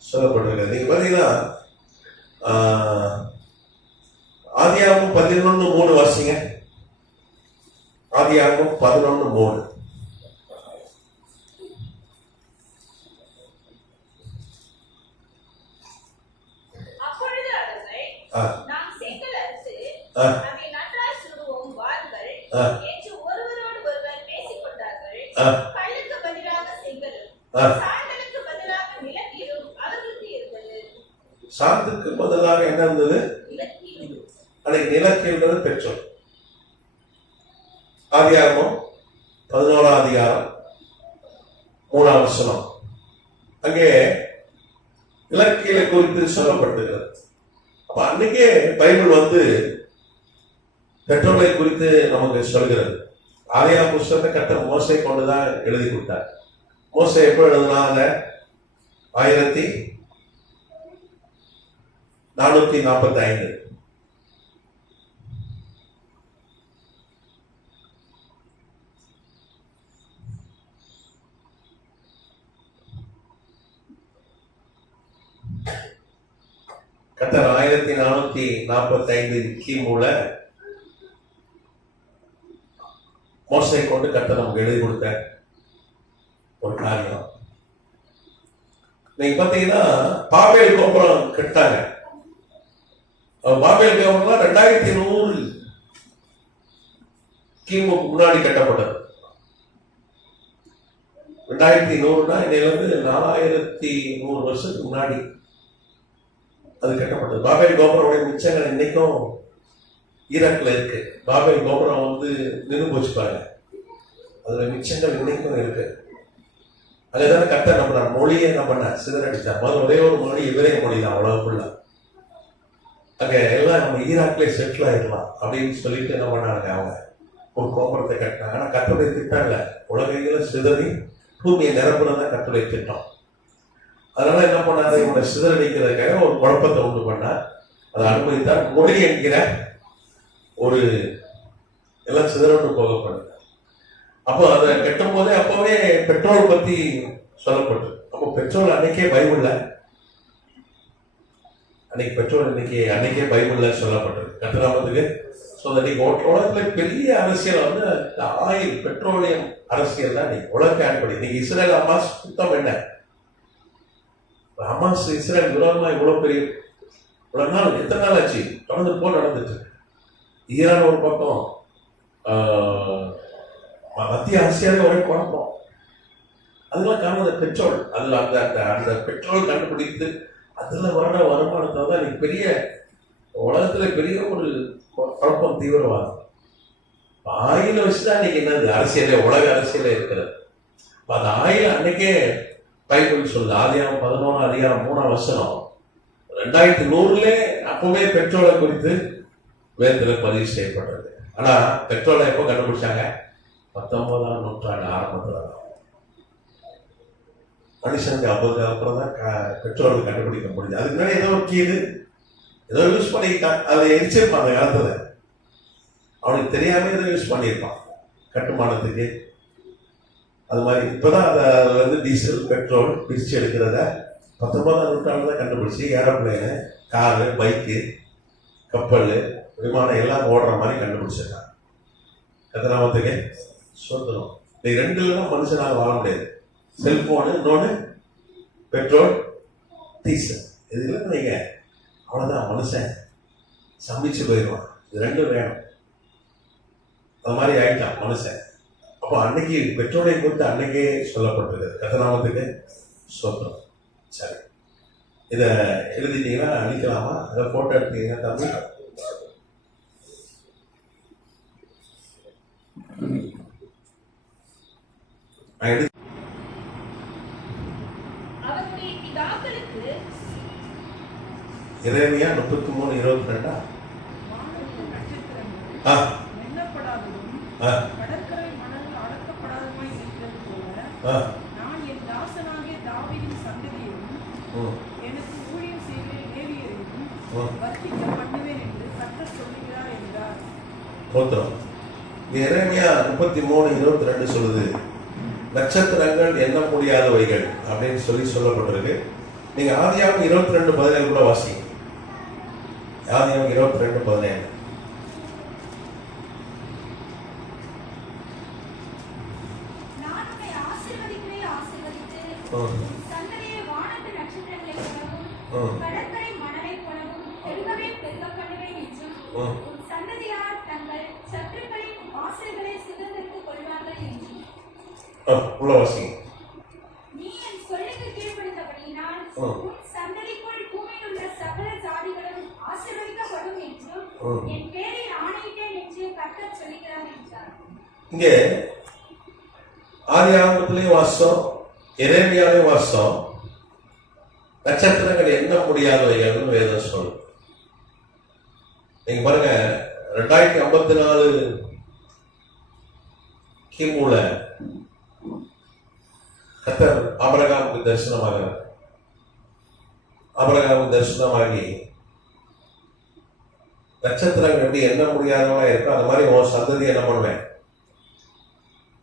சொல்லப்பட்டிருக்கிறது. நீங்க பாத்தீங்கன்னா ஆதியாகமம் 11:3 வாசிங்க. ஆதியாகமம் 11:3. அப்பொழுது அவர்கள், நாம் செங்கல் அறுத்து அதை நன்றாய் சுடுவோம் வாருங்கள் என்று ஒருவரோடு ஒருவர் பேசிக் கொண்டார்கள். கல்லுக்கு பதிலாக செங்கலும் சாந்தலுக்கு பதிலாக நிலக்கீலும் அவர்களுக்கு இருந்தது. சாந்துக்கு பதிலாக என்ன இருந்தது? நிலக்கீலும். அன்னைக்கு நிலக்கீல்ன்றது பெற்றோர். ஆதியாகமம் 11ஆம் அதிகாரம் 3ஆம் வசனம். அங்கே இலக்கிய குறித்து சொல்லப்பட்டிருக்கிறது. அப்ப அன்னைக்கே பைபிள் பெற்றோர்களை குறித்து நமக்கு சொல்கிறது. ஆதியா புஸ்தகத்தை கர்த்தர் மோசே கொண்டுதான் எழுதி கொடுத்தார். மோசே எப்போ எழுதினாங்க? 1445. கர்த்தர் 1445 கிமுல மோசை கொண்டு கர்த்தர் நமக்கு எழுதி கொடுத்த ஒரு காரியம். நீங்க பாத்தீங்கன்னா பாபேல் கோபுரம் கட்டாங்க. பாபேல் கோபுரம் 2100 கிமு முன்னாடி கட்டப்பட்டது. 2100னா இன்னையில 4100 வருஷத்துக்கு முன்னாடி அது கட்டப்பட்டது. பாபேல் கோபுரம் மிச்சங்கள் இன்னைக்கும் ஈராக்ல இருக்கு. பாபேல் கோபுரம் நின்று போச்சு பாருங்க. அதுல மிச்சங்கள் இன்னைக்கும் இருக்கு. அதுதானே கர்த்தர் நம்ம மொழியை என்ன பண்ண சிதறடிச்சார். முதல்ல ஒரே ஒரு மொழி இவரே மொழி தான் உலகக்குள்ள. அங்க எல்லாம் நம்ம ஈராக்லயே செட்டில் ஆயிடலாம் அப்படின்னு சொல்லிட்டு என்ன பண்ணாங்க, அவங்க ஒரு கோபுரத்தை கட்டினாங்க. ஆனா கர்த்தருடைய திட்டம் இல்லை, உலகையில சிதறி பூமியை நிரப்புறதான் கர்த்தருடைய திட்டம். அதனால என்ன பண்ணாரு, இவனை சிதறடிக்கிறதுக்காக ஒரு குழப்பத்தை உண்டு பண்ணார். அதை அனுமதித்தார். மொழி என்கிற ஒரு எல்லாம் சிதறண்டு போகப்படுது. அப்போ அதை கட்டும் போதே அப்பவே பெட்ரோல் பத்தி சொல்லப்பட்டு, அப்போ பெட்ரோல் அன்னைக்கே பைபிள்ல அன்னைக்கே பைபிள்ல சொல்லப்பட்டது. கட்டுராமத்துக்கு இன்னைக்கு உலகத்துல பெரிய அரசியல் ஆயில் பெட்ரோலியம் அரசியல் தான் இன்னைக்கு உலக அடிப்படை. இன்னைக்கு இஸ்ரேல் ஹமாஸ் சுத்தம் என்ன, ஹமாஸ் இஸ்ரேல் விரோதமா இவ்வளவு பெரிய இவ்வளவு நாள் எத்தனை நாள் ஆச்சு தொடர்ந்து போர் நடந்துட்டு இருக்கு. ஈரான் ஒரு பக்கம், மத்திய ஆசியாவே ஒரே குழப்பம். அதெல்லாம் காரணம் பெட்ரோல். அதுல அந்த பெட்ரோல் கண்டுபிடித்து அதுல வர வருமானத்தை தான் இன்னைக்கு பெரிய உலகத்துல பெரிய ஒரு குழப்பம், தீவிரவாதம். ஆயில வச்சுதான் இன்னைக்கு என்னது அரசியலே, உலக அரசியலே இருக்கிறது. அந்த ஆயில அன்னைக்கே பைபிள் சொல்லுது. ஆதியாகமம் 11ஆம் அதிகாரம் 3ஆம் வசனம் 2100 அப்பவே பெட்ரோலை குறித்து வேதத்துல பதிவு செய்யப்பட்டது. ஆனா பெட்ரோலை எப்போ கண்டுபிடிச்சாங்க? 19ஆம் நூற்றாண்டு ஆரம்பத்துல தான். மனுஷனுக்கு 50 அப்புறம் தான் பெட்ரோல் கண்டுபிடிக்க முடியுது. அதுக்கு முன்னாடி ஏதோ ஒரு கீழ் ஏதோ யூஸ் பண்ணிக்கிட்டான், அதை எரிச்சிருப்பான் அந்த காலத்துல. அவனுக்கு தெரியாம ஏதோ யூஸ் பண்ணியிருப்பான் கட்டுமானத்துக்கு. அது மாதிரி இப்பதான் அதை டீசல் பெட்ரோல் பிரிச்சு எடுக்கிறத 19ஆம் நூற்றாண்டு தான் கண்டுபிடிச்சி ஏரோப்ளேனு, காரு, பைக்கு, கப்பல், விமானம் எல்லாம் ஓடுற மாதிரி கண்டுபிடிச்சிருக்காங்க. கத்தராமத்துக்கு சொந்தம். இந்த ரெண்டுல தான் மனுஷனால வாழ முடியாது. செல்போனு, இன்னொன்று பெட்ரோல், டீசல். இது இல்லைன்னு நீங்க அவ்வளவுதான், மனுஷன் சமைச்சு போயிடுவான். இது ரெண்டும் வேணும். அது மாதிரி ஆயிட்டான் மனுஷன். அப்போ அன்னைக்கு பெட்ரோலை குறித்து அன்னைக்கே சொல்லப்பட்டிருக்கு. கத்தராமத்துக்கு சொந்தம். சரி, இதை எழுதிட்டீங்கன்னா அழிக்கலாமா? அதை போட்டோ எடுத்தீங்கன்னா தம்பி அவருடைய பிதாக்களுக்கு எரேமியா 33:22 எண்ணப்படாததும் ஆ கடற்கரை ஆ. நான் என் தாசனாகிய தாவீதின் சந்ததியையும் ம். எனக்கு ஊழியம் செய்கிற லேவியரையும் ம். வர்த்திக்க பண்ணுவேன் என்று கர்த்தர் சொல்லுகிறார் என்றார். ஸ்தோத்திரம். எரேமியா 33:22 சொல்லுது, நட்சத்திரங்கள் எண்ண முடியாதவைகள் அப்படின்னு சொல்லப்பட்டிருக்கு. நீங்க ஆதியாகமம் 22:17 கூட வாசிங்க. ஆதியாகமம் 22:17. நான் உன்னை ஆசீர்வதித்து ம். சந்ததியை வானத்து நட்சத்திரங்களைப் போலவும் ம். கடற்கரை மணலைப் போலவும் பெருகவே பெருகப் பண்ணுவேன் என்றும் ம். உன் சந்ததியார் தங்கள் சத்துருக்களின் வாசல்களை சுதந்தரித்துக் கொள்வார்கள் என்றும் உள்ள வாசிங்க. நீ என் சொல்லுக்கு கீழ்ப்படிந்தபடியினால் ம். உன் சந்ததிக்குள் பூமியில் உள்ள சகல ஜாதிகளும் ஆசீர்வதிக்கப்படும் என்றும் ம். என் பேரில் ஆணையிட்டேன் என்று கர்த்தர் சொல்லுகிறார் என்றார். இங்கே ஆதியாகமத்திலையும் வாசம், எரேமியாலையும் வாசம், நட்சத்திரங்கள் எண்ண முடியாதவைகள்னு வேதம் சொல்லுது. நீங்க பாருங்க, 2054 கிமுல கர்த்தர் ஆபிரகாமுக்கு தரிசனமாகிறார். ஆபிரகாமுக்கு தரிசனமாகி நட்சத்திரங்கள் எப்படி எண்ண முடியாதவனா இருக்கோ அந்த மாதிரி உன் சந்ததி என்ன பண்ணுவேன்,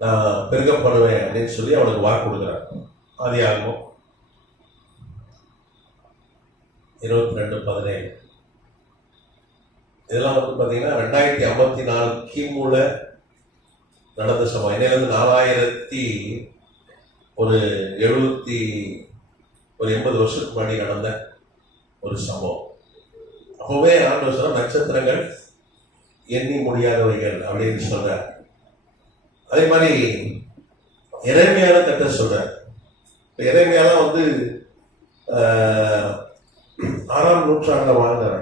நான் பெருகப்படுவேன் அப்படின்னு சொல்லி அவனுக்கு வாக்கு கொடுக்குறார். ஆதியாகமம் 22:17. இதெல்லாம் வந்து பார்த்தீங்கன்னா 2054 கிமுல நடந்த சம்பவம். இன்னையிலிருந்து 4080 வருஷத்துக்கு முன்னாடி நடந்த ஒரு சம்பவம். அப்பவே ஆண்டவர் சொன்ன நட்சத்திரங்கள் எண்ணி முடியாதவைகள் அப்படின்னு சொல்றார். அதே மாதிரி எரேமியால கர்த்தர் சொல்றார். எரேமியாலாம் வந்து 6ஆம் நூற்றாண்டுல வாழ்ந்தார்.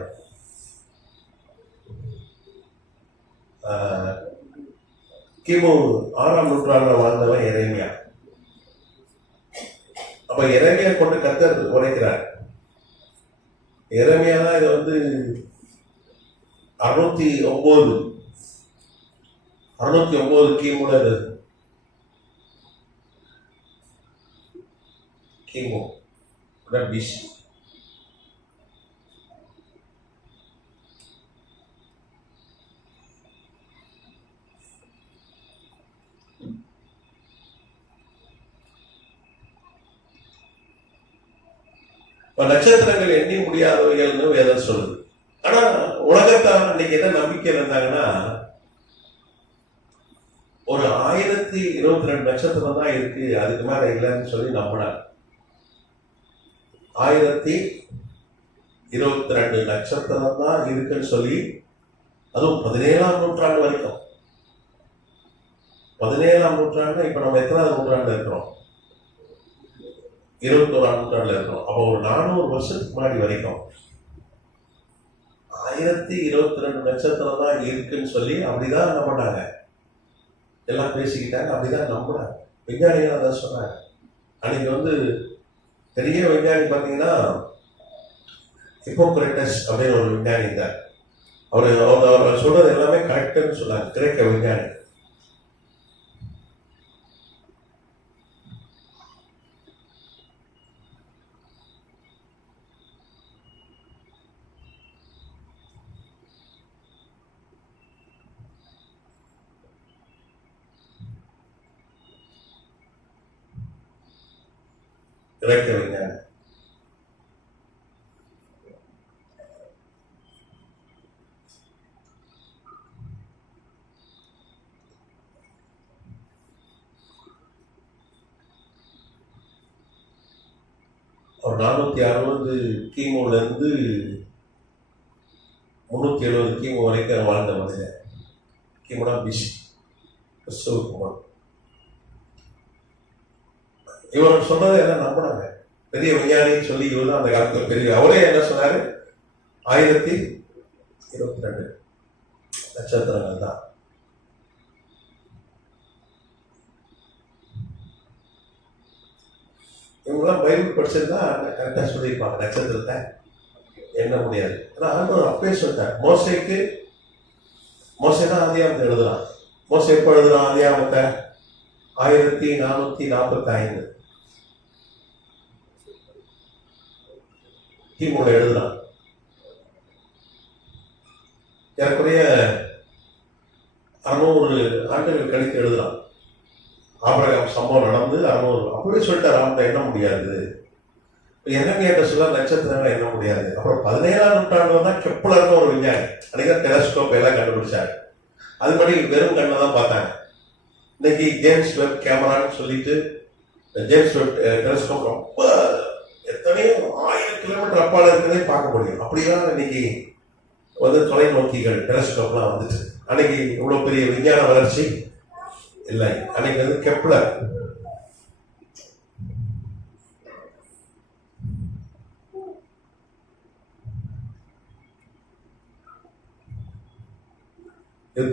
கிமு 6ஆம் நூற்றாண்டுல வாழ்ந்தவன் எரேமியா. அப்ப எரேமியா கொண்டு கர்த்தர் உரைக்கிறார். எரேமியா தான் இதை வந்து 609 கிமுல கிமு பிசி. நட்சத்திரங்கள் எண்ணி முடியாதவைகள்னு வேதம் சொல்லுது. ஆனா உலகத்தார் இன்னைக்கு என்ன நம்பிக்கை இருந்தாங்கன்னா, ஒரு 1022 நட்சத்திரம் தான் இருக்கு, அதுக்கு மேல இல்லைன்னு சொல்லி நம்பினார். 1022 நட்சத்திரம் தான் இருக்குன்னு சொல்லி, அதுவும் 17ஆம் நூற்றாண்டு வரைக்கும். 17ஆம் நூற்றாண்டு, இப்ப நம்ம எத்தனாவது நூற்றாண்டுல இருக்கிறோம்? 21ஆம் நூற்றாண்டுல இருக்கிறோம். அப்போ ஒரு 400 வருஷத்துக்கு முன்னாடி வரைக்கும் 1022 நட்சத்திரம் தான் இருக்குன்னு சொல்லி அப்படிதான் என்ன பண்ணாங்க, எல்லாம் பேசிக்கிட்டாங்க, அப்படிதான் நம்பினாங்க. விஞ்ஞானிகள் அதான் சொன்னாங்க. அன்னைக்கு வந்து பெரிய விஞ்ஞானி பார்த்தீங்கன்னா ஹிப்போக்ரேட்டஸ் அப்படின்னு ஒரு விஞ்ஞானி இருந்தார். அவர் சொல்றது எல்லாமே கரெக்டுன்னு சொன்னாங்க, கிரேக்க விஞ்ஞானி. கிரேக்க விஞ்ஞானி. ஒரு 460 கிமுல இருந்து 370 கிமு வரைக்கும் வாழ்ந்த மனிதன். கிமுனா பிசி, கிறிஸ்துவுக்கு முன். இவர் சொன்னதை எல்லாம் நம்பினாங்க. பெரிய விஞ்ஞானின்னு சொல்லி இவர் தான் அந்த காலத்துல பெரிய. அவரே என்ன சொன்னாரு, 1022 நட்சத்திரங்கள் தான். இவங்கெல்லாம் பைபிள் படிச்சிருந்தா கரெக்டாக சொல்லியிருப்பாங்க, நட்சத்திரத்தை எண்ண முடியாது. ஆனா ஆண்டவர் அப்பவே சொல்லிட்டார். மோசே தான் ஆதியாகமத்தை எழுதுறான். மோசே எப்போ எழுதுறான் ஆதியாகமத்தை? 1445 கிமுல எழுதுறான். ஏறக்குறைய 600 ஆண்டுகள் கழித்து எழுதுறான். ஆபிரகாம் சம்பவம் நடந்து 600 அப்படியே சொல்லிட்டார். அவன் எண்ண முடியாது, என்ன கேட்ட சொல்ல நட்சத்திரங்களை எண்ண முடியாது. அப்புறம் 17ஆம் நூற்றாண்டுல தான் கெப்லர்னு ஒரு விஞ்ஞானி அன்னைக்கு டெலஸ்கோப் எல்லாம் கண்டுபிடிச்சாரு. அது மாதிரி வெறும் கண்ணை தான் பார்த்தாங்க. இன்னைக்கு ஜேம்ஸ் வெப் கேமரான்னு சொல்லிட்டு ஜேம்ஸ் வெப் டெலஸ்கோப் ரொம்ப எத்தனையோ 1000 கிலோமீட்டர் அப்பால இருக்கிறதே பார்க்க முடியும். அப்படிலாம் இன்னைக்கு தொலைநோக்கிகள் டெலஸ்கோப்லாம் வந்துட்டு. அன்னைக்கு இவ்வளவு பெரிய விஞ்ஞான வளர்ச்சி இல்லை. அன்னைக்கு கெப்லர்.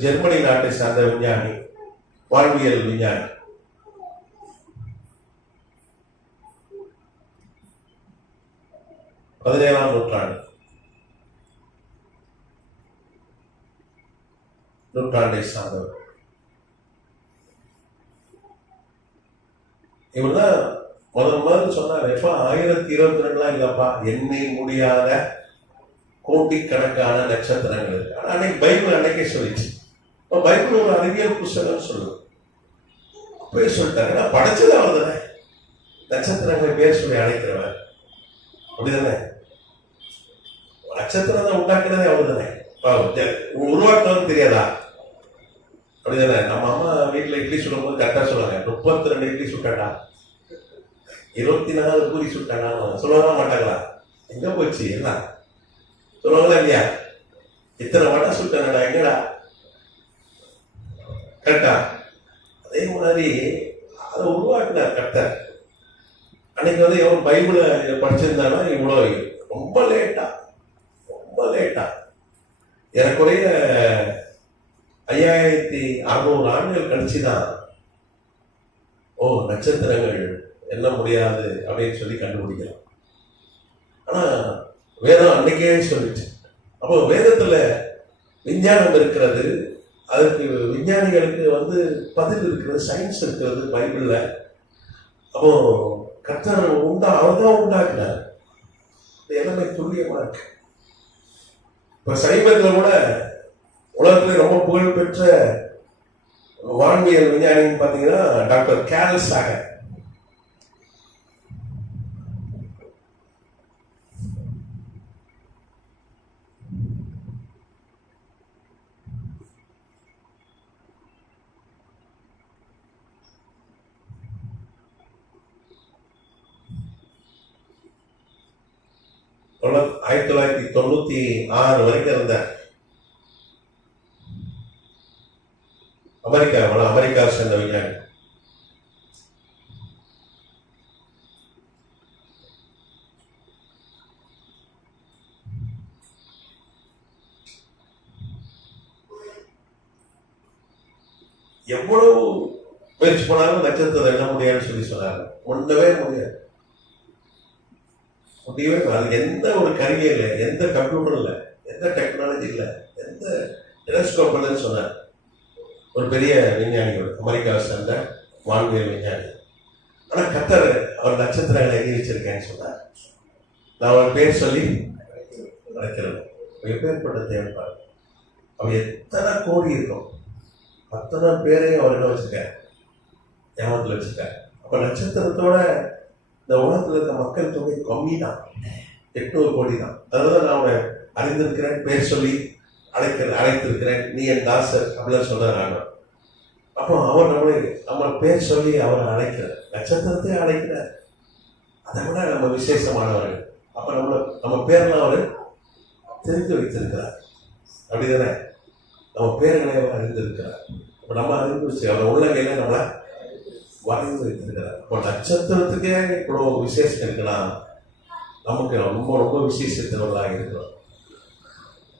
ஜெர்மனி நாட்டை சார்ந்த விஞ்ஞானி, வாழ்வியல் விஞ்ஞானி. பதினேழாம் நூற்றாண்டை சார்ந்தவர். இவர்தான் முதல் சொன்னார், எப்ப 1022 இல்லப்பா, எண்ணி முடியாத கோட்டிக்கணக்கான நட்சத்திரங்கள் இருக்கு. ஆனா அன்னைக்கு பைபிள் அன்னைக்கே சொல்லிச்சு. பைபிள் ஒரு அறிவியல் புஸ்தகம் சொல்லுது. அப்பயே சொல்லிட்டாரு, ஏன்னா படைச்சது அவர் தானே, நட்சத்திரங்களை பேர் சொல்லி அழைக்கிறவர் அப்படிதானே, நட்சத்திரத்தை உண்டாக்குறதே அவர் தானே, உருவாக்குறது தெரியாதா? அப்படிதானே. நம்ம அம்மா வீட்டுல இட்லி சுடும் போது கரெக்டா சொல்லுவாங்க, 32 இட்லி சுட்டாடா, 24 பூரி சுட்டாடா சொல்லவா மாட்டாங்களா? எங்க போச்சு எல்லாம் சொல்லுவாங்களா இல்லையா? இத்தனை வடை சுட்டாங்கடா, எங்கடா? கரெக்டா? அதே மாதிரி அதை உருவாக்குனார் கர்த்தர். அன்னைக்கு எவன் பைபிளை படிச்சிருந்தானா இவ்வளோ ரொம்ப லேட்டா ஏறக்குறைய 5600 ஆண்டுகள் கழிச்சுதான் நட்சத்திரங்கள் எண்ண முடியாது அப்படின்னு சொல்லி கண்டுபிடிக்கலாம். ஆனா வேதம் அன்னைக்கே சொல்லிச்சு. அப்போ வேதத்துல விஞ்ஞானம் இருக்கிறது, அதுக்கு விஞ்ஞானிகளுக்கு பதில் இருக்கிறது, சயின்ஸ் இருக்கிறது பைபிள்ல. அப்போ கர்த்தர் அவர்தான் உண்டாக்குனார். எல்லாமே துல்லியமா இருக்கு. இப்ப சமீபத்துல கூட உலகத்துல ரொம்ப புகழ்பெற்ற வான்வியல் விஞ்ஞானின்னு பாத்தீங்கன்னா டாக்டர் கேரல் சாகர். அவர் 1996 வரைக்கும் இருந்தார். அமெரிக்கா சேர்ந்த விஞ்ஞானி. எவ்வளவு முயற்சி போனாலும் நட்சத்திரம் என்ன முடியாதுன்னு சொல்லி சொன்னாங்க. ஒன்றவே முடியாது. அது எந்த ஒரு கருவி இல்லை, எந்த கம்ப்யூட்டர் இல்லை, எந்த டெக்னாலஜி இல்லை, எந்த டெலஸ்கோப் இல்லைன்னு சொன்னார். ஒரு பெரிய விஞ்ஞானிகள், அமெரிக்காவை சேர்ந்த வான்வியல் விஞ்ஞானி. ஆனா கர்த்தர் அவர் நட்சத்திரங்களை எழுதி வச்சிருக்கேன்னு சொன்னார். நான் அவர் பேர் சொல்லி அழைக்கிறேன். எப்பேற்பட்ட தேவைப்பாடு. அவர் எத்தனை கோடி இருக்கும், அத்தனை பேரையும் அவர் என்ன வச்சிருக்கார், ஞாபகத்தில் வச்சிருக்கார். அப்ப நட்சத்திரத்தோட இந்த உலகத்தில் இருக்க மக்கள் தொகை கம்மி தான், 800 கோடி தான். அதனால நான் அவனை அறிந்திருக்கிறேன், பேர் சொல்லி அழைத்திருக்கிறேன், நீ என் தாசர் அப்படின்னு சொல்றாங்க. அப்போ அவர் நம்மளை பேர் சொல்லி அவரை அழைக்கிறார், நட்சத்திரத்தை அழைக்கிறார். அதை விட நம்ம விசேஷமானவர்கள். அப்ப நம்ம பேர்லாம் அவர் தெரிந்து வைத்திருக்கிறார். அப்படிதானே, நம்ம பேர்களை அவர் அறிந்திருக்கிறார். அப்ப நம்ம அறிந்து வச்சு அவர் உள்ளங்கையில நம்மளை வரைந்து வைத்திருக்கிறார். இப்போ நட்சத்திரத்துக்கே இவ்வளோ விசேஷம் இருக்குன்னா நமக்கு ரொம்ப ரொம்ப விசேஷத்தவர்களாக இருக்கிறோம்.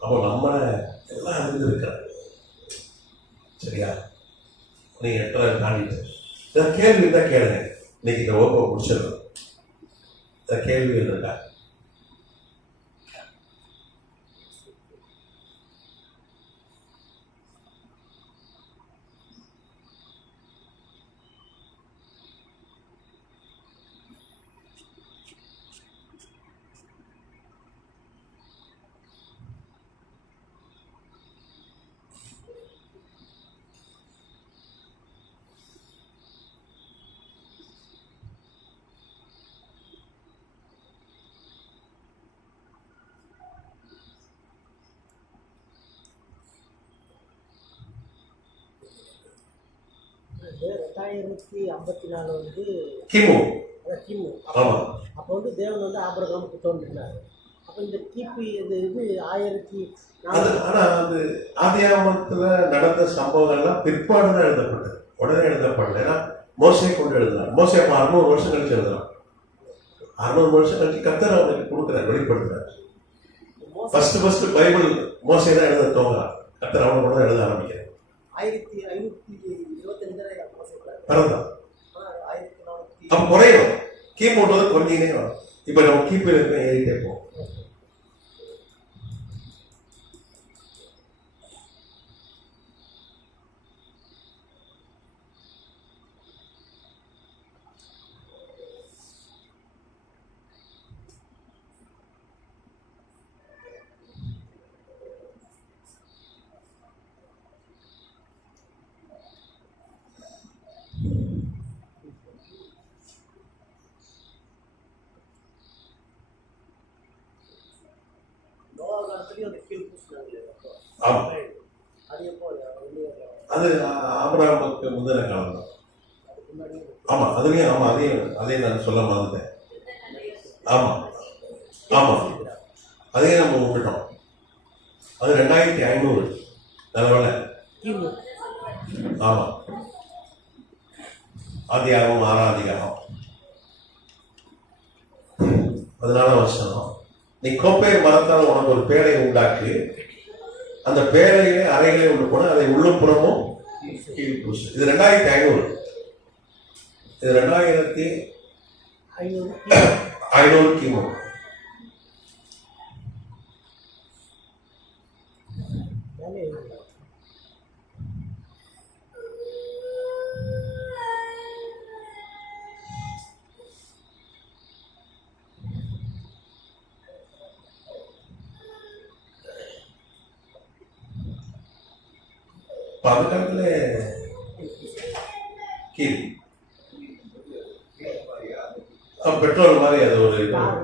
அப்போ நம்மளை எல்லாம் அறிந்திருக்கிறார். சரியா? நீ 8 தாண்டிட்டு இந்த கேள்வி தான் கேளுங்க. இன்னைக்கு இந்த வகுப்பை முடிச்சிடணும். இந்த கேள்வி இருக்கா? வந்து 2054 வந்து கிமு. கிமு. ஆமா. அப்போ வந்து தேவன் வந்து ஆபிரகாமுக்கு தோன்றினார். அப்போ இந்த கிபி இது 1000 ஆனா அது ஆதியாகமத்துல நடந்த சம்பவங்கள்லாம் பிற்பாடு தான் எழுதப்பட்டது, உடனே எழுதப்படல. ஏன்னா மோசையை கொண்டு எழுதுனார். மோசை 600 வருஷம் கழிச்சு எழுதுறான். 600 வருஷம் கழிச்சு கர்த்தர் அவனுக்கு கொடுக்குறார், வெளிப்படுத்துறார். ஃபர்ஸ்ட் பைபிள் மோசை தான் எழுத துவங்குறான். கர்த்தர் அவனை கூட எழுத ஆரம்பிக்கிறார். 1525 பிறந்தான். அப்ப குறையும், கீபோர்டு கொஞ்சே வரும். இப்ப நம்ம கீப்பர் ஏறிட்டே போவோம். ஆமா, அது ஆபிரகாமுக்கு முந்தின காலம் தான். ஆமா, அதையும் நான் சொல்ல மறந்துட்டேன். ஆமா ஆமா, அதையும் நம்ம விட்டுட்டோம். அது 2500 நல்லவேளை. ஆமா, ஆதியாகமம் 6ஆம் அதிகாரம் 14 வருஷம். நீ கோப்பையர் மரத்தால் உனக்கு ஒரு பேழை உண்டாக்கு, அந்த பேழையிலே அறைகளை உண்டு போன அதை உள்ளும் புறமும் கீழ் பூசு. இது 2500. இது 2500 கிமு. அந்த காலத்துல கீழ் பெட்ரோல் மாதிரி அது ஒரு தார்.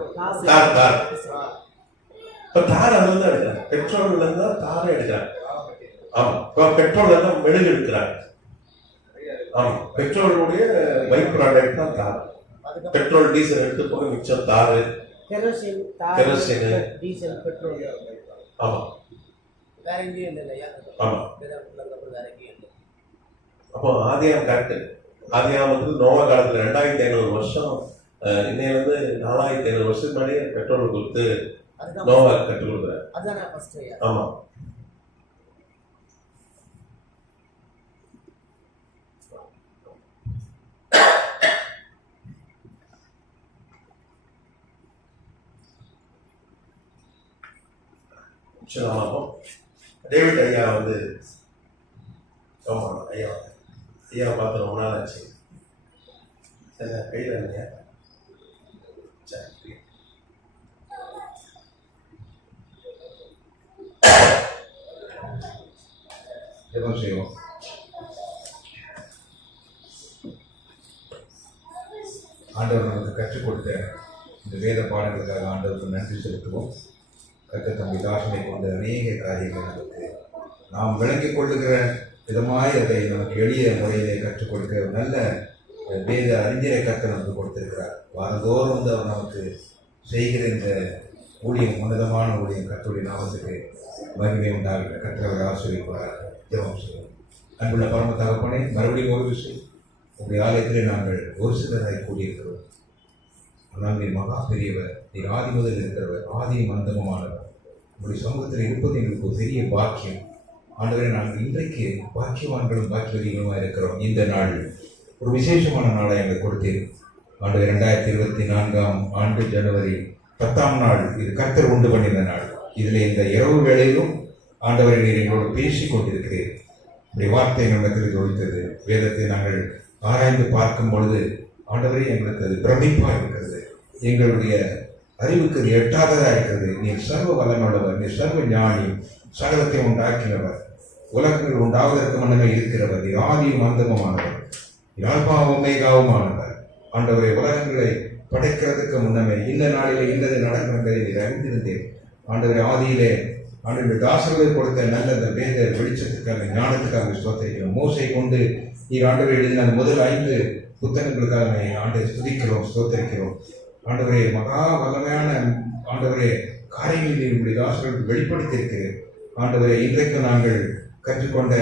இப்ப தார் அதுல தான் எடுக்கிறாங்க, பெட்ரோல்ல இருந்து தான் தாரை எடுக்கிறாங்க. ஆமா, இப்ப பெட்ரோல்ல தான் மெழுகு எடுக்கிறாங்க. ஆமா, பெட்ரோலுடைய பை ப்ராடக்ட் தான் தார். பெட்ரோல் டீசல் எடுத்து போக மிச்சம் தாரு, கெரோசின், டீசல், பெட்ரோல். ஆமா வேற எங்கேயும் இல்லையா? ஆமா. வேற எங்கேயும் இல்லை. அப்போ ஆதியாகம் கரெக்ட். ஆதியாகமத்துக்கு நோவா காலத்துல 2500 வருஷம், இன்னைக்கு வந்து 4500 வருஷத்துக்கு முன்னாடியே பெட்ரோல் கொடுத்து நோவா கற்றுக் கொடுக்குறாரு. ஆமா, டேவிட் ஐயா வந்து ஐயா பார்த்து ரொம்ப நாள் ஆச்சு. கையில் இல்லையா? சரி, ஜெபம் செய்வோம். ஆண்டவர் நமக்கு கற்றுக் கொடுத்த இந்த வேத பாடங்களுக்காக ஆண்டவருக்கு நன்றி செலுத்துவோம். கர்த்தர் தம்முடைய தாசனை கொண்ட அநேக காரியங்கள் நமக்கு நாம் விளங்கிக் கொள்ளுகிற விதமாய் அதை நமக்கு எளிய முறையிலே கற்றுக் கொடுக்க நல்ல வேத அறிஞரை கர்த்தர் நமக்கு கொடுத்திருக்கிறார். வாரந்தோறும் வந்து அவர் நமக்கு செய்கிற இந்த ஊழியம், உன்னதமான ஊழியம், கர்த்தருடைய நாமத்துக்கு மகிமை உண்டாகிற கர்த்தர் அவர் ஆசீர்வதிப்பார். ஜெபம் செய்வோம். அன்புள்ள பரம தகப்பனே, மறுபடியும் ஒரு விஷயம், உங்களுடைய ஆலயத்திலே நாங்கள் ஒரு சிலராய் கூடியிருக்கிறோம். ஆனால் நீர் மகா பெரியவர், நீர் ஆதி முதல் இருக்கிறவர், ஆதியும் அந்தமுமானவர். உங்களுடைய சமூகத்தில் இருப்பது எங்களுக்கு ஒரு பெரிய பாக்கியம். ஆண்டவரே, நாங்கள் இன்றைக்கு பாக்கியவான்களும் பாக்கியவதிகளுமாக இருக்கிறோம். இந்த நாள் ஒரு விசேஷமான நாளை எங்களுக்கு கொடுத்தீர். ஆண்டு 2024ஆம் ஆண்டு ஜனவரி 10ஆம் நாள் இது கர்த்தர் உண்டு பண்ணின நாள். இதில் இந்த இரவு வேளையிலும் ஆண்டவரை நீர் எங்களோடு பேசிக் கொண்டிருக்கிறீர். உடைய வார்த்தை எங்களிடத்தில் ஜொலித்தது. வேதத்தை நாங்கள் ஆராய்ந்து பார்க்கும் பொழுது ஆண்டவரே எங்களுக்கு அது பிரமிப்பாக இருக்கிறது. எங்களுடைய அறிவுக்கு அது எட்டாததாக இருக்கிறது. நீர் சர்வ வல்லமுள்ளவர், நீர் சர்வ ஞானி, சகலத்தை உண்டாக்கினவர், உலகங்கள் உண்டாவதற்கு முன்னமே இருக்கிறவர், நீர் ஆதியும் அந்தமுமானவர், நீர் ஆல்பாவும் ஒமேகாவுமானவர். ஆண்டவரை உலகங்களை படைக்கிறதுக்கு முன்னமே இந்த நாளிலே இன்னது நடக்கும் என்பதை நீர் அறிந்திருந்தேன். ஆண்டவரை ஆதியிலே ஆண்டவருடைய தாசர்கள் கொடுத்த நல்ல வேத வெளிச்சத்துக்காக, ஞானத்துக்காக ஸ்தோத்திரிக்கிறோம். மோசை கொண்டு நீர் ஆண்டவரை எழுதின அந்த முதல் 5 புத்தகங்களுக்காக ஆண்டை துதிக்கிறோம், ஸ்தோத்தரிக்கிறோம். ஆண்டவரே, மகா வல்லமையான ஆண்டவரே காரியங்களை நீர் உங்களுடைய தாசர்களுக்கு வெளிப்படுத்தியிருக்கிறேன். ஆண்டவரே, இன்றைக்கு நாங்கள் கற்றுக்கொண்ட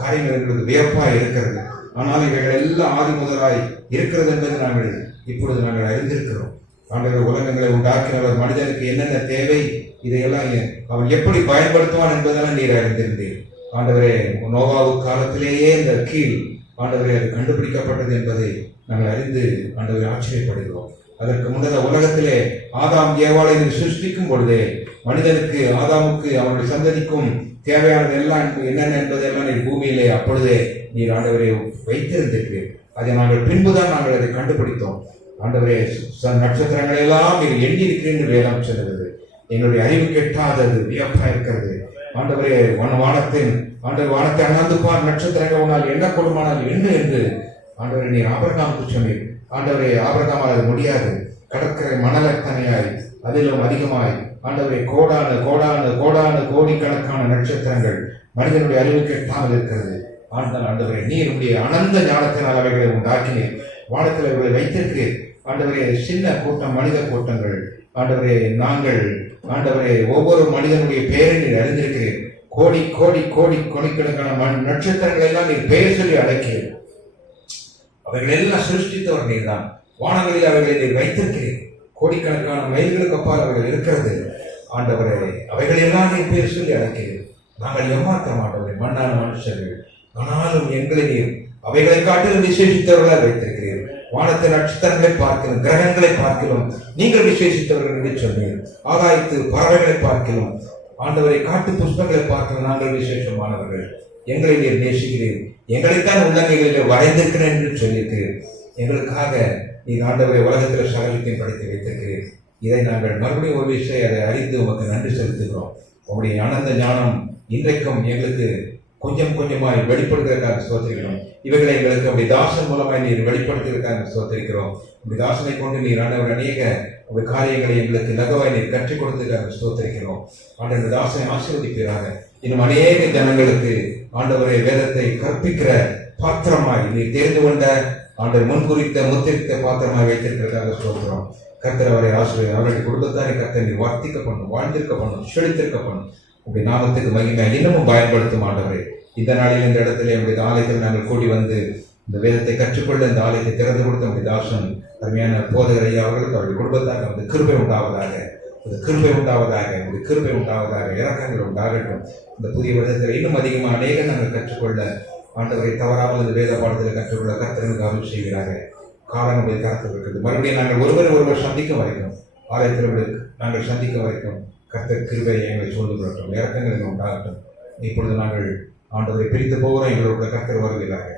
காரியங்கள் எங்களுக்கு வியப்பாய் இருக்கிறது. ஆனால் இவைகள் எல்லாம் ஆதி முதலாய் இருக்கிறது என்பதை இப்பொழுது நாங்கள் அறிந்திருக்கிறோம். ஆண்டவர் உலகங்களை உண்டாக்கினவர், மனிதனுக்கு என்னென்ன தேவை, இதையெல்லாம் அவன் எப்படி பயன்படுத்துவான் என்பதெல்லாம் நீர் அறிந்திருந்தீர். ஆண்டவரே, நோவாவு காலத்திலேயே இந்த கீழ் ஆண்டவரே அது கண்டுபிடிக்கப்பட்டது என்பதை நாங்கள் அறிந்து ஆண்டவரை ஆச்சரியப்படுகிறோம். அதற்கு முன்னதாக உலகத்திலே ஆதாம் ஏவாளை சிருஷ்டிக்கும் பொழுதே மனிதனுக்கு, ஆதாமுக்கு, அவனுடைய சந்ததிக்கும் தேவையானது எல்லாம் என்னென்ன என்பதெல்லாம் நீர் பூமியிலே அப்பொழுதே நீர் ஆண்டவரை வைத்திருந்திருக்கிறீர். அதை நாங்கள் பின்புதான் நாங்கள் அதை கண்டுபிடித்தோம். ஆண்டவரே, நட்சத்திரங்களை எல்லாம் நீர் எண்ணி இருக்கிறீர்கள் வேதம் சொல்லுகிறது. எங்களுடைய அறிவு கெட்டாதது வியப்பா இருக்கிறது. ஆண்டவரே, வானத்தை அண்ணாந்து பார், நட்சத்திரங்கள் உன்னால் என்ன கொடுமானால் என்ன என்று ஆண்டவரை நீர் ஆபிரகாமுக்கு சொன்னீர். ஆண்டவரே, ஆபிரகாமால் அது முடியாது. கடற்கரை மணலத்தனையாய் அதிலும் அதிகமாய் ஆண்டவரை கோடான கோடான கோடான கோடிக்கணக்கான நட்சத்திரங்கள் மனிதனுடைய அறிவு கெட்டாமல் இருக்கிறது. ஆண்டவரை, நீர் உடைய அனந்த ஞானத்தினால் அவைகளை உண்டாக்கினீர். வானத்தில் அவர்களை வைத்திருக்கிறீர். ஆண்டவரே, சின்ன கூட்டம் மனித கூட்டங்கள். ஆண்டவரே, நாங்கள் ஆண்டவரே ஒவ்வொரு மனிதனுடைய பெயரை நீர் அறிந்திருக்கிறீர். கோடி கோடி கோடி கோடிக்கணக்கான நட்சத்திரங்களை எல்லாம் நீர் பெயர் சொல்லி அழைக்கிறீர். அவைகள் எல்லாம் சிருஷ்டித்தவர் நீர் தான். வானங்களில் அவைகளை நீர் வைத்திருக்கிறீர். கோடிக்கணக்கான மைல்களுக்கு அப்பால் அவைகள் இருக்கிறது. ஆண்டவரே, அவைகள் எல்லாம் நீர் பெயர் சொல்லி அழைக்கிறீர். நாங்கள் ஏமாற்ற மாட்டோம், மண்ணான மனுஷர்கள். ஆனாலும் எங்களை நீர் அவைகளை காட்டிலும் விசேஷித்தவர்களாக வைத்திருக்கிறீர். வானத்தை நட்சத்திரங்களை பார்க்கிறோம், கிரகங்களை பார்க்கிறோம், நீங்கள் விசேஷித்தவர்கள் என்று சொன்னீர். ஆகாயத்து பறவைகளை பார்க்கிறோம், ஆண்டவரை காட்டு புஷ்பங்களை பார்க்கிறோம், நாங்கள் விசேஷமானவர்கள். எங்களை நீர் நேசிக்கிறீர். எங்களைத்தான் உள்ளங்கைகளில் வரைந்திருக்கிறேன் என்று சொல்லியிருக்கிறீர். எங்களுக்காக நீர் ஆண்டவரை உலகத்தில் சகலத்தையும் படைத்து வைத்திருக்கிறீர். இதை நாங்கள் மறுபடியும் ஒரு விஷயம் அதை அறிந்து உமக்கு நன்றி செலுத்துகிறோம். உங்களுடைய ஆனந்த ஞானம் இன்றைக்கும் எங்களுக்கு கொஞ்சம் கொஞ்சமாய் வெளிப்படுத்துவதற்காக ஸ்தோத்திரிக்கிறோம். இவைகளை எங்களுக்கு அப்படி தாசன் மூலமாய் நீர் வெளிப்படுத்துவதற்காக ஸ்தோத்திரிக்கிறோம். அப்படி தாசனை கொண்டு நீர் ஆண்டவர் அநேக காரியங்களை எங்களுக்கு லகுவாய் நீர் கற்றுக் கொடுத்ததுக்காக ஸ்தோத்திரிக்கிறோம். ஆண்டவர் தாசனை ஆசீர்வதிப்பீராக. இன்னும் அநேக ஜனங்களுக்கு ஆண்டவரை வேதத்தை கற்பிக்கிற பாத்திரமாய் நீர் தெரிந்து கொண்ட ஆண்டவர் முன்குறித்த முத்திரித்த பாத்திரமாய் வைத்திருக்கிறதாக ஸ்தோத்திரம். கர்த்தர் அவரை ஆசிரியர், அவருடைய குடும்பத்தாரை கர்த்தர் நீர் வர்த்திக்க பண்ணும், வாழ்ந்திருக்க பண்ணும், செழித்திருக்க பண்ணும். உங்களுடைய நாமத்துக்கு மகிமை இன்னமும் பயன்படுத்தும் ஆண்டவரே. இந்த நாளில் இந்த இடத்துல என்னுடைய ஆலயத்தில் நாங்கள் கூடி வந்து இந்த வேதத்தை கற்றுக்கொள்ள இந்த ஆலயத்தை திறந்து கொடுத்த நம்முடைய தாசன் அருமையான போதகர் ஐயா அவர்களுக்கு அவருடைய குடும்பத்தார் வந்து கிருபை உண்டாவதாக, கிருபை உண்டாவதாக, கிருபை உண்டாவதாக, இறக்கங்கள் உண்டாகட்டும். இந்த புதிய வருடத்தில் இன்னும் அதிகமாக அநேக நாங்கள் கற்றுக்கொள்ள ஆண்டவரை தவறாமல் இந்த வேத பாடத்தில் கற்றுக்கொள்ள கர்த்தருக்கு அருள் செய்கிறாங்க. காலங்களை கருத்து இருக்குது. மறுபடியும் நாங்கள் ஒருவர் சந்திக்க வரைக்கும், ஆலயத்தில் நாங்கள் சந்திக்க வரைக்கும் கர்த்தர் கிருபையை எங்களை சூழ்ந்து கொள்ளட்டும், இறக்கங்கள் உண்டாகட்டும். இப்பொழுது நாங்கள் ஆண்டவரை பிரித்து போகிறோம். எங்களோட கர்த்தர் வருகிறாங்க.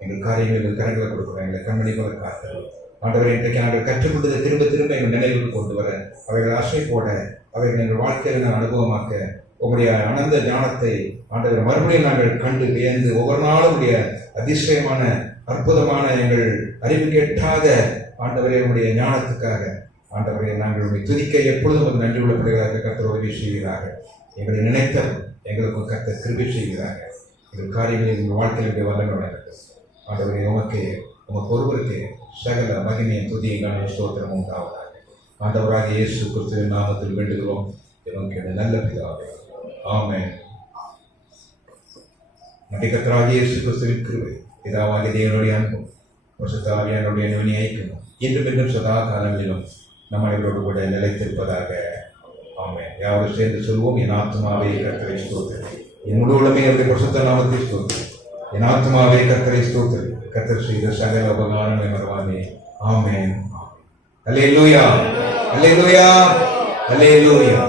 எங்கள் காரியங்கள் எங்கள் கரங்களை கொடுக்குறோம். எங்களை கண்மணி போல காத்தல் ஆண்டவரை இன்றைக்கு நாங்கள் கற்றுக்கொண்டதை திரும்ப திரும்ப எங்கள் நினைவுக்கு கொண்டு வர, அவைகள் ஆசை போட, அவைகள் எங்கள் வாழ்க்கையில் நாங்கள் அனுபவமாக்க உங்களுடைய அனந்த ஞானத்தை ஆண்டவரை மறுபடியும் நாங்கள் கண்டு வியந்து ஒவ்வொரு நாளும் உடைய அதிசயமான அற்புதமான எங்கள் அறிவு கேட்டாத ஆண்டவரை உடைய ஞானத்துக்காக ஆண்டவரை நாங்கள் உடைய துதிக்க எப்பொழுதும் நன்றி உள்ள பிள்ளைகளாக கர்த்தர் உதவி செய்கிறார்கள். எங்களை நினைத்தல் எங்களுக்கும் கர்த்தர் கிருபை செய்கிறார்கள். எங்கள் காரியங்களில் எங்கள் வாழ்க்கையிலுடைய வல்லமை நடக்குது. ஆண்டவரை உமக்கு ஒருவருக்கு சகல மகிமையின் துதியங்கான ஸ்தோத்திரம் உண்டாவதாக. ஆண்டவராக இயேசு கிறிஸ்துவின் நாமத்தில் வேண்டுகிறோம் எங்களுக்கு நல்ல பிதாவே, ஆமென். நம்முடைய கர்த்தராகிய இயேசு கிறிஸ்துவின் கிருபை, பிதாவாகிய தேவனுடைய அன்பும் பரிசுத்த ஆவியானவருடைய அன்பினை ஐக்கியமும் இன்றும் இன்னும் சதா காலங்களிலும் நம்ம அனைவரோடு கூட நிலைத்திருப்பதாக, ஆமென். யாரும் சேர்ந்து சொல்வோம், என் ஆத்மாவே கர்த்தரை ஸ்தோத்திரி, என் முழு உலகமே அவருடைய பரிசுத்த நாமத்தை ஸ்தோத்திரி, என் ஆத்மாவே கர்த்தரை ஸ்தோத்திரி, கர்த்தர் செய்த சகல உபகாரங்களை மறவாதே, ஆமென். அல்லேலூயா, அல்லேலூயா, அல்லேலூயா.